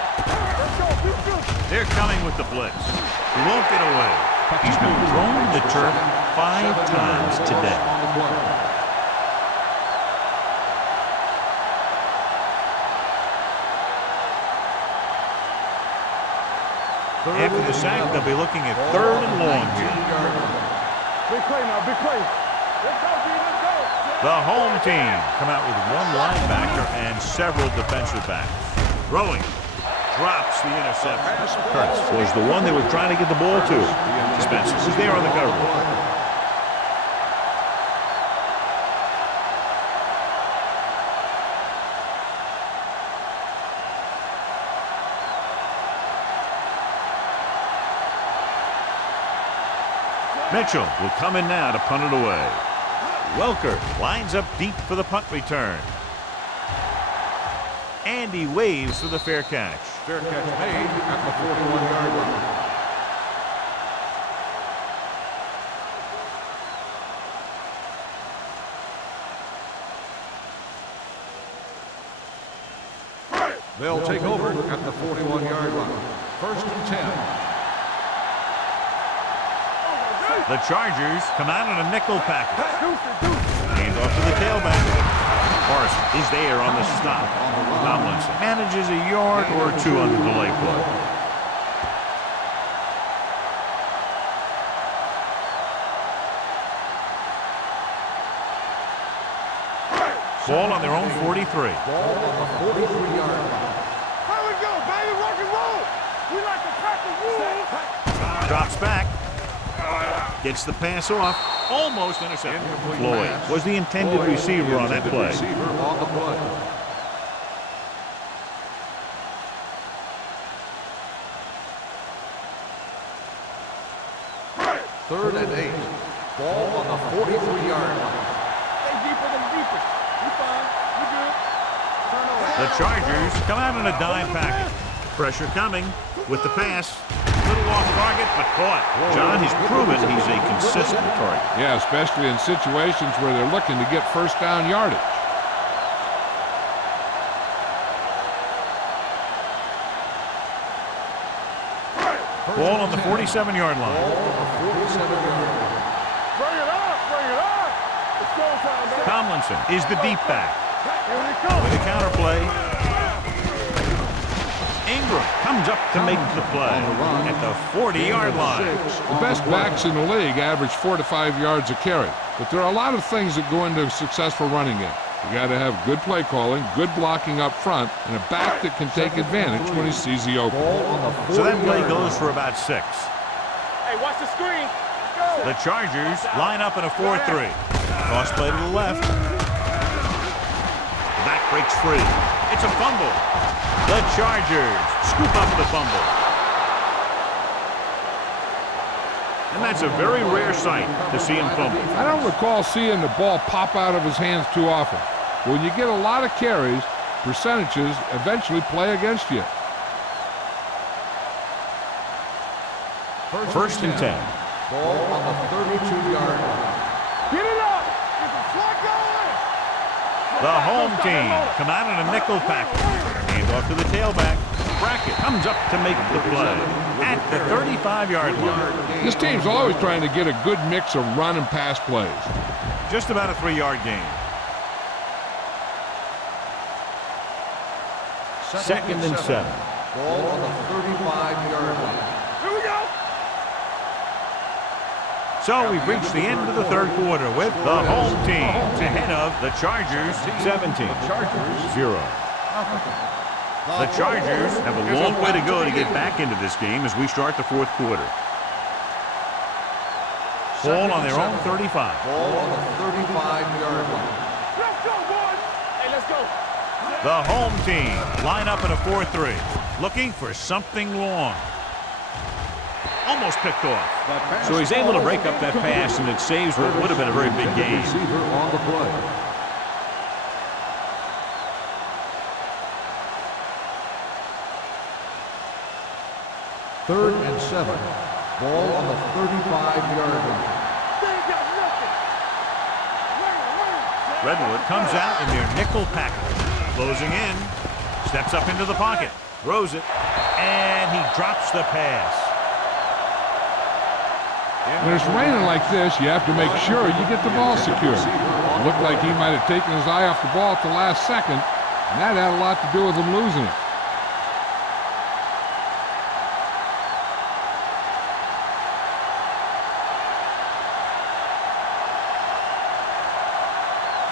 Let's go. They're coming with the blitz. He won't get away. He's been thrown to the turf 5 times today. On the play. After the sack, they'll be looking at 3rd and long here. Big play now, big play. Let's go, G, let's go. The home team come out with 1 linebacker and several defensive backs. Throwing. Drops the interception. Curtis was the one they were trying to get the ball to. Spencer was there on the cover. Mitchell will come in now to punt it away. Welker lines up deep for the punt return. Andy waves for the fair catch. Fair catch made at the 41-yard line. They'll take over at the 41-yard line. First and 10. The Chargers come out in a nickel package. Hand off to the tailback. Parsons is there on the stop. Tomlinson manages a yard or 2 on the delay play. Ball on their own 43. Ball on the 43-yard line. Here we go, baby, rock and roll. We like to crack the rules. Drops back. Gets the pass off. Almost intercepted. Floyd was the intended receiver on that play. Receiver on the play. Third and 8. Ball on the 43-yard line. Stay deeper than deeper. We fine. We good. Turn over. The Chargers come out in a dime package. Pressure coming with the pass. Little off target, but caught. John has proven he's a consistent target. Yeah, especially in situations where they're looking to get first down yardage. Ball on the 47-yard line. Ball on the 47-yard line. Bring it up, bring it up. It's go time, baby. Tomlinson is the deep back. Here we come. With a counterplay. Ingram comes up to make the play at the 40-yard line. The best backs in the league average 4 to 5 yards a carry, but there are a lot of things that go into a successful running game. You got to have good play calling, good blocking up front, and a back that can take advantage when he sees the open. So that play goes for about 6. Hey, watch the screen. Go. The Chargers line up in a 4-3. Cross play to the left. The back breaks free. It's a fumble. The Chargers scoop up the fumble. And that's a very rare sight to see him fumble. I don't recall seeing the ball pop out of his hands too often. When you get a lot of carries, percentages eventually play against you. First and 10. Ball on the 32-yard line. Get it up. Get the flag going. The home team come out in a nickel package. Hand off to the tailback. Brackett comes up to make the play at the 35-yard line. This team's always trying to get a good mix of run and pass plays. Just about a 3-yard gain. Second and 7. Ball on the 35-yard line. Here we go. So we've reached the end of the third quarter with the home team ahead of the Chargers 17, Chargers 0. The Chargers have a long way to go to get back into this game as we start the fourth quarter. Ball on their own 35. Ball on the 35-yard line. Let's go, boys. Hey, let's go. The home team line up in a 4-3, looking for something long. Almost picked off. So he's able to break up that pass, and it saves what would have been a very big gain. Receiver on the play. Third and 7. Ball on the 35-yard line. They ain't got nothing. Redwood comes out in their nickel package. Closing in. Steps up into the pocket. Throws it. And he drops the pass. When it's raining like this, you have to make sure you get the ball secured. It looked like he might have taken his eye off the ball at the last second, and that had a lot to do with him losing it.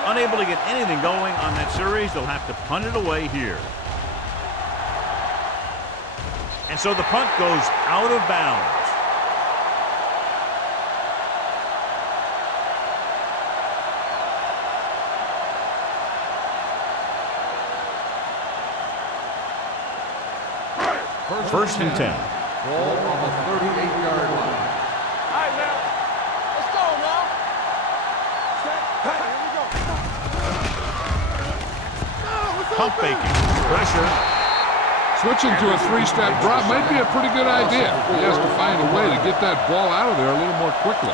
Unable to get anything going on that series, they'll have to punt it away here. And so the punt goes out of bounds. First and 10. Ball on the 38-yard line. All right, now. Let's go, now. Hey, here we go. Pump faking. Pressure. Switching to a three-step drop might be a pretty good idea. He has to find a way to get that ball out of there a little more quickly.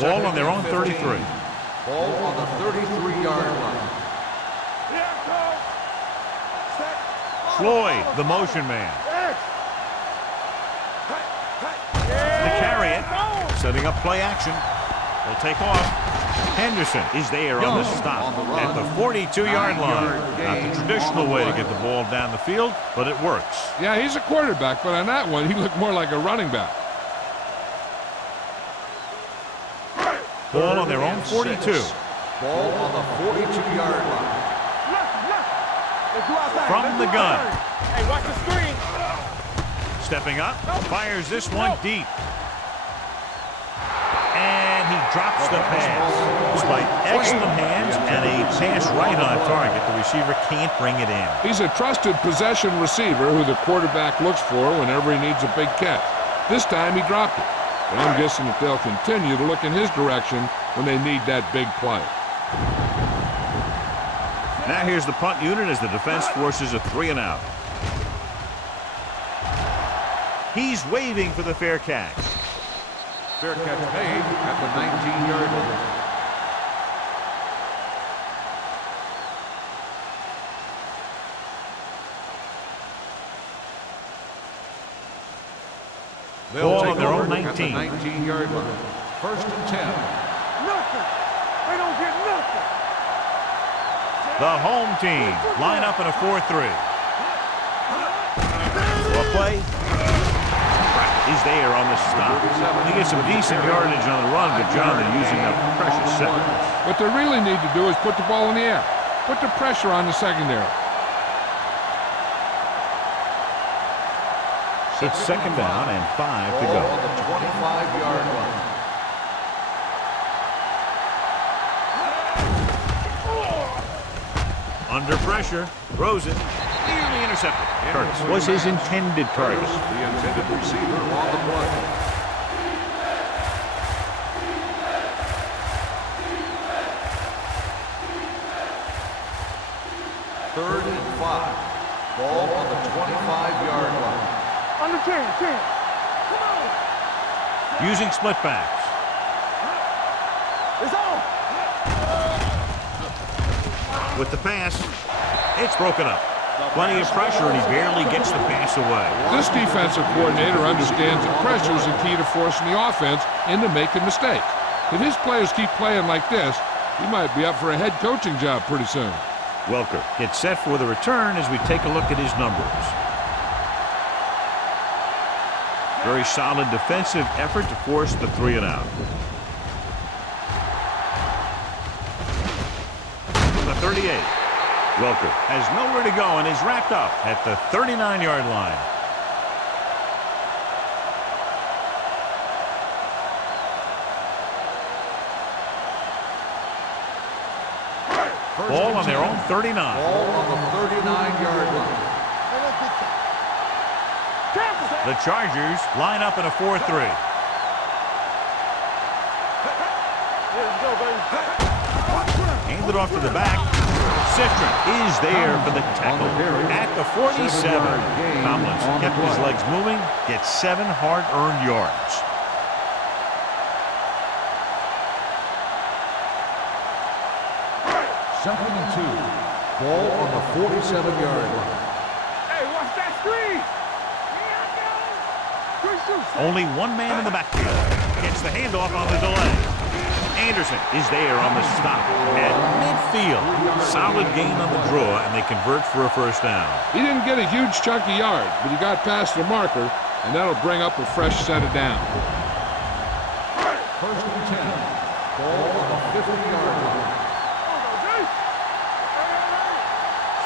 Ball on their own 33. Ball on the 33-yard line. Here it goes. Set. Floyd, the motion man. X. To carry it. Setting up play action. They'll take off. Henderson is there on the stop at the 42-yard line. Not the traditional way to get the ball down the field, but it works. Yeah, he's a quarterback, but on that one, he looked more like a running back. Ball on their own 42. Ball on the 42-yard line. From the gun. Hey, watch the screen. Stepping up, fires this one deep. And he drops the pass. Despite excellent hands and a pass right on target, the receiver can't bring it in. He's a trusted possession receiver who the quarterback looks for whenever he needs a big catch. This time he dropped it. And I'm guessing that they'll continue to look in his direction when they need that big play. Now here's the punt unit as the defense forces a 3-and-out. He's waving for the fair catch. Fair catch made at the 19-yard line. Ball on their own At the 19. 19-yard line. First and 10. Nothing. They don't get nothing. The home team line up in a 4-3. Well, play. He's there on the stop. He gets some decent yardage on the run, but John, they're using up precious seconds. What they really need to do is put the ball in the air. Put the pressure on the secondary. It's second down and 5 to Ball go. on the 25-yard line. Under pressure, throws it, nearly intercepted. Curtis was his intended target. The intended receiver on the play. Third and 5. Ball on the 25-yard line. Under 10, 10. Come on. Using split backs. It's on. With the pass, it's broken up. Plenty of pressure, and he barely gets the pass away. This defensive coordinator understands that pressure is the key to forcing the offense into making mistakes. If his players keep playing like this, he might be up for a head coaching job pretty soon. Welker gets set for the return as we take a look at his numbers. Very solid defensive effort to force the 3 and out. The 38. Welker has nowhere to go and is wrapped up at the 39-yard line. Ball on their own 39. Ball on the 39-yard line. The Chargers line up in a 4-3. Handed off to the back. Citron is there for the tackle at the 47. Tomlinson kept his legs moving, gets 7 hard-earned yards. Second and 2. Ball on the 47-yard line. Hey, watch that screen. Only one man in the backfield. Gets the handoff on the delay. Anderson is there on the stop at midfield. Solid gain on the draw, and they convert for a first down. He didn't get a huge chunk of yards, but he got past the marker, and that'll bring up a fresh set of downs. First and 10. Ball on the 50-yard line.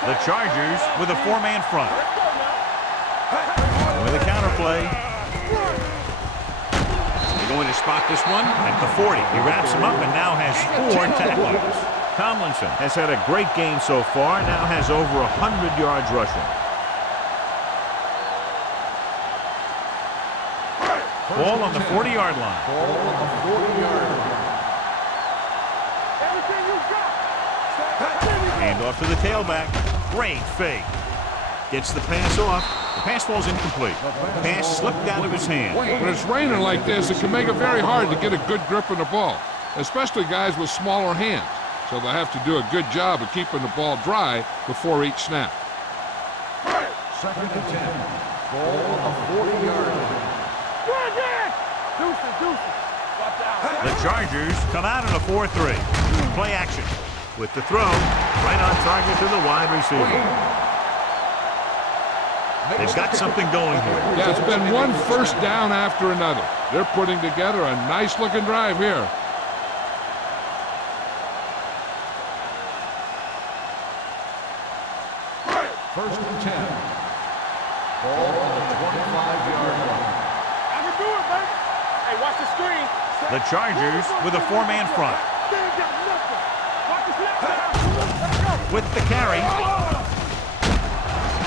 The Chargers with a 4-man front. With a counter play. They're going to spot this one at the 40. He wraps him up and now has 4 tackles. Tomlinson has had a great game so far, now has over 100 yards rushing. Ball on the 40-yard line. Ball on the 40-yard line. Everything you got. Hand off to the tailback. Great fake. Gets the pass off. The pass falls incomplete. Pass slipped out of his hand. When it's raining like this, it can make it very hard to get a good grip on the ball, especially guys with smaller hands. So they'll have to do a good job of keeping the ball dry before each snap. Second and 10. Ball on the 40-yard line. The Chargers come out in a 4-3. Play action. With the throw, right on target to the wide receiver. They've got something going here. Yeah, it's been one first down after another. They're putting together a nice-looking drive here. First and 10. Ball on the 25-yard line. I can do it, baby. Hey, watch the screen. The Chargers with a 4-man front. With the carry.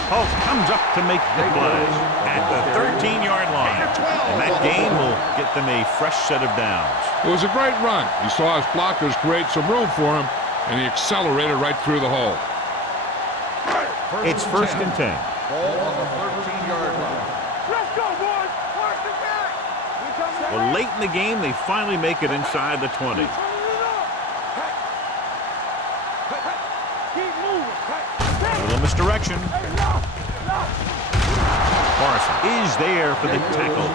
Holt comes up to make the play at the 13-yard line. And that gain will get them a fresh set of downs. It was a great run. He saw his blockers create some room for him, and he accelerated right through the hole. It's first and 10. Ball on the 13-yard line. Let's go, boys. Watch the back. Well, late in the game, they finally make it inside the 20. A little misdirection. Morrison is there for the tackle.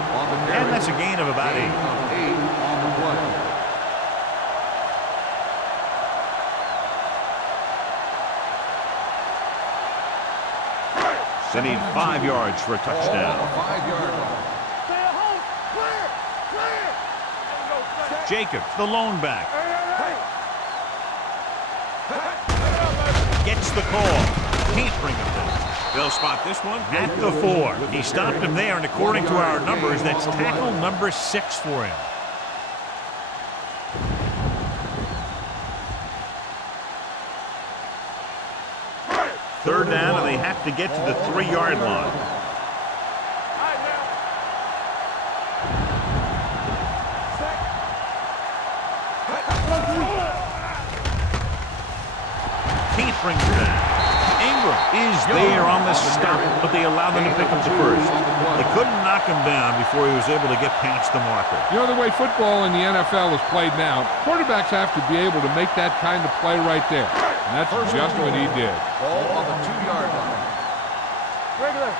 And that's a gain of about 8. 8 on the play. They need 5 yards for a touchdown. 5-yard line. Jacobs, the lone back. Gets the call. Can't bring him down. They'll spot this one at the 4. He stopped him there, and according to our numbers, that's tackle number 6 for him. Third down, and they have to get to the 3-yard line. Can't bring him down. is there on the stop, but they allowed them to pick up the first. They couldn't knock him down before he was able to get past the marker. You know, the way football in the NFL is played now, quarterbacks have to be able to make that kind of play right there. And that's just what he did. Ball on the 2-yard line. Regular.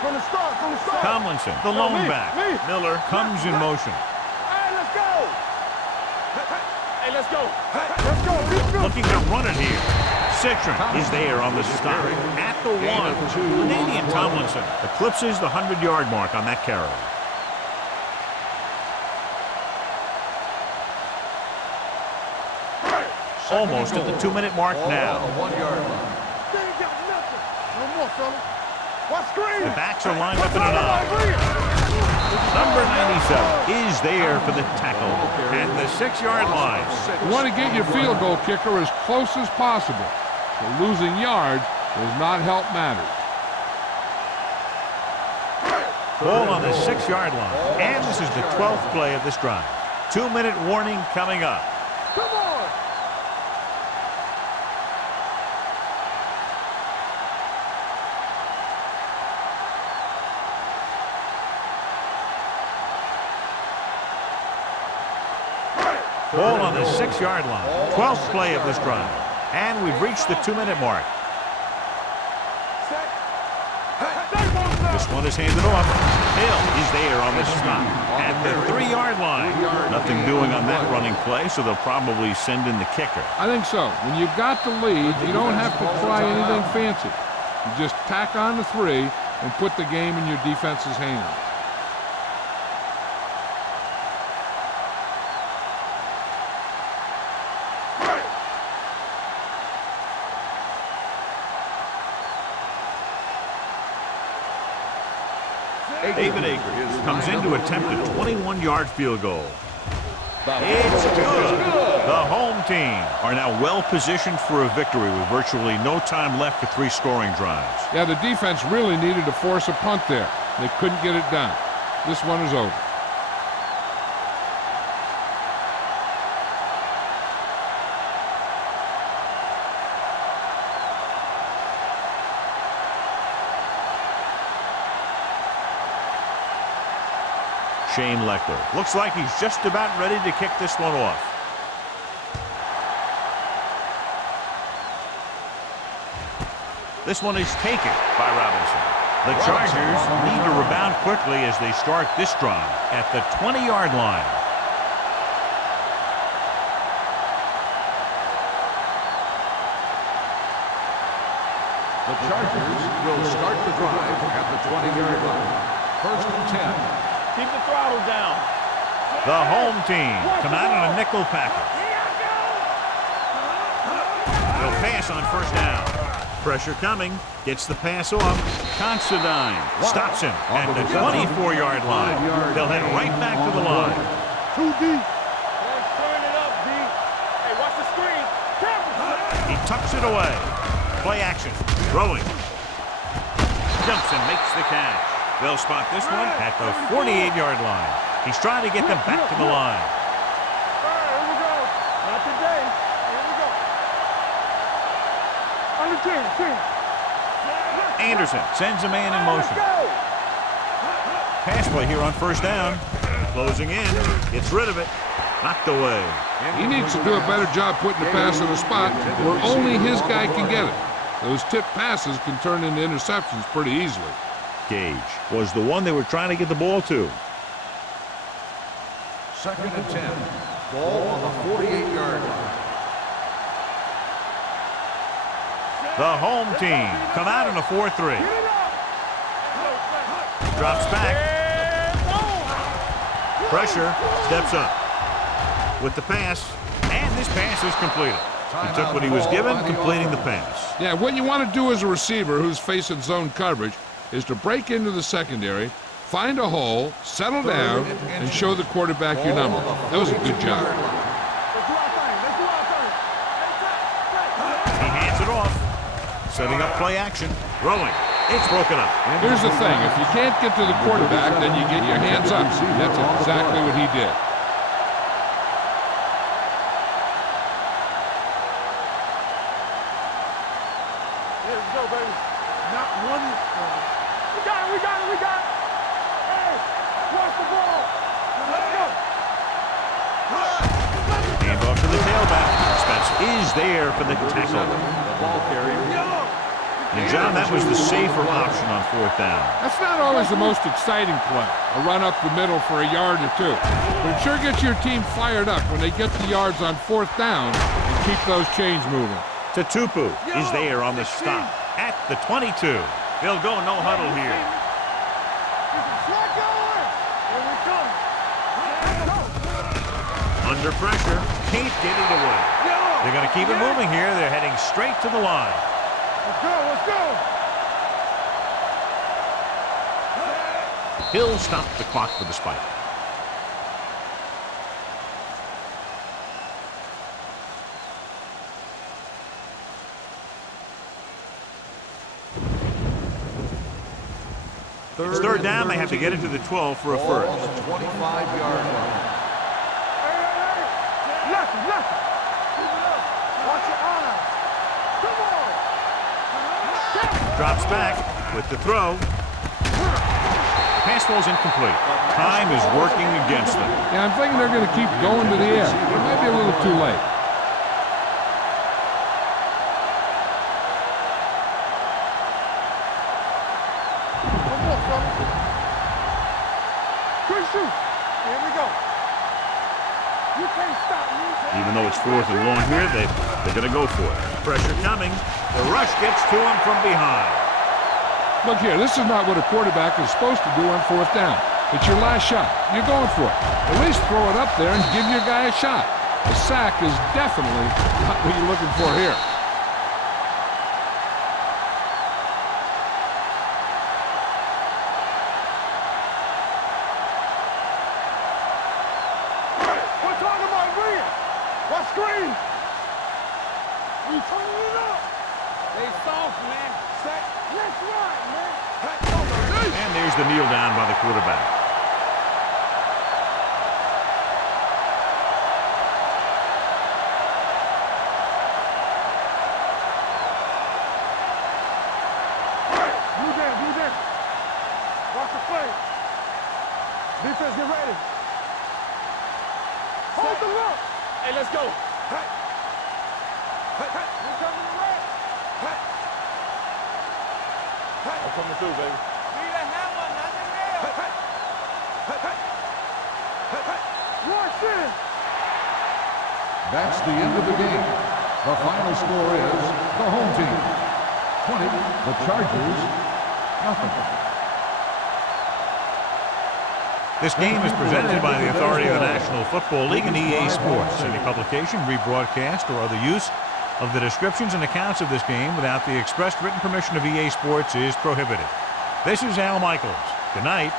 From the start, from the start. Tomlinson, the lone back. Miller comes in motion. Hey, let's go. Hey, let's go. Let's go. Looking to run it here. Citron is there on the stop. At the 1, Canadian Tomlinson eclipses the 100-yard mark on that carry. Almost at the 2-minute mark now. On the 1-yard line. They ain't got nothing. No more, fella. What screen? The backs are lined up in an I. Number 97 is there for the tackle at the 6-yard line. You want to get your field goal kicker as close as possible. So losing yards does not help matters. Ball on the 6-yard line. And this is the 12th play of this drive. 2-minute warning coming up. Come on. Ball on the 6-yard line. 12th play of this drive. And we've reached the 2-minute mark. This one is handed off. Hill is there on the stop at the 3-yard line. Nothing doing on that running play, so they'll probably send in the kicker. I think so. When you've got the lead, you don't have to try anything fancy. You just tack on the 3 and put the game in your defense's hands. David Akers comes in to attempt a 21-yard field goal. It's good. The home team are now well positioned for a victory with virtually no time left for 3 scoring drives. Yeah, the defense really needed to force a punt there. They couldn't get it done. This one is over. Shane Leckler looks like he's just about ready to kick this one off. This one is taken by Robinson. The Chargers need to rebound quickly as they start this drive at the 20-yard line. The Chargers will start the drive at the 20-yard line. 1st and 10. Keep the throttle down. The home team come out on a nickel package. They'll pass on 1st down. Pressure coming. Gets the pass off. Considine stops him at the 24-yard line. They'll head right back to the line. Too deep. Let's turn it up, D. Hey, watch the screen. Careful. He tucks it away. Play action. Throwing. Jumps and makes the catch. They'll spot this one at the 48-yard line. He's trying to get them back to the line. All right, here we go. Not today. Here we go. Under 10. Anderson sends a man in motion. Pass play here on 1st down. Closing in. Gets rid of it. Knocked away. He needs to do a better job putting the pass in a spot where only his guy can get it. Those tip passes can turn into interceptions pretty easily. Gage was the one they were trying to get the ball to. 2nd and 10. Ball on the 48-yard line. The home team come out in a 4-3. Drops back. Pressure. Steps up. With the pass. And this pass is completed. He took what he was given, completing the pass. Yeah, what you want to do as a receiver who's facing zone coverage is to break into the secondary, find a hole, settle down, and show the quarterback your number. That was a good job. He hands it off. Setting up play action. Throwing. It's broken up. Here's the thing. If you can't get to the quarterback, then you get your hands up. That's exactly what he did. Let's go, baby. Not one. We got it, we got it, we got it. Hey, watch the ball. Let's go. Hand off to the tailback. Spence is there for the tackle. The ball carrier. And, John, that was the safer option on 4th down. That's not always the most exciting play, a run up the middle for a yard or two. But it sure gets your team fired up when they get the yards on 4th down and keep those chains moving. Tatupu is there on the stop at the 22. They'll go no huddle here. Under pressure, can't get it away. They're going to keep it moving here. They're heading straight to the line. Let's go, let's go. He'll stop the clock for the spike. It's 3rd down. They have to get it to the 12 for a Ball first. on the 25-yard line. Left, left. Watch your eyes. Come on. Drops back with the throw. Pass ball's incomplete. Time is working against them. Yeah, I'm thinking they're going to keep going to the air. It might be a little too late. One more, fellas. Quick shoot. Here we go. You can't stop me. Even though it's 4th and long here, they're going to go for it. Pressure coming. The rush gets to him from behind. Look here, this is not what a quarterback is supposed to do on 4th down. It's your last shot. You're going for it. At least throw it up there and give your guy a shot. A sack is definitely not what you're looking for here. We're talking about win. What screen? We turning it up. They soft, man. Set. Let's ride, man. And there's the kneel down by the quarterback. Move in, move in. Watch the play. Defense, get ready. Hold the look. Hey, let's go. Hey. Hey, hey. We're coming to red. Hey. Hey. I'm coming through, baby. Need a hammer, not the nail. Hey, hey. Hey, hey. Hey, hey. Rush in. That's the end of the game. The final score is the home team 20, the Chargers, nothing. This game is presented by the authority of the National Football League and EA Sports. Any publication, rebroadcast, or other use of the descriptions and accounts of this game without the expressed written permission of EA Sports is prohibited. This is Al Michaels. Good night.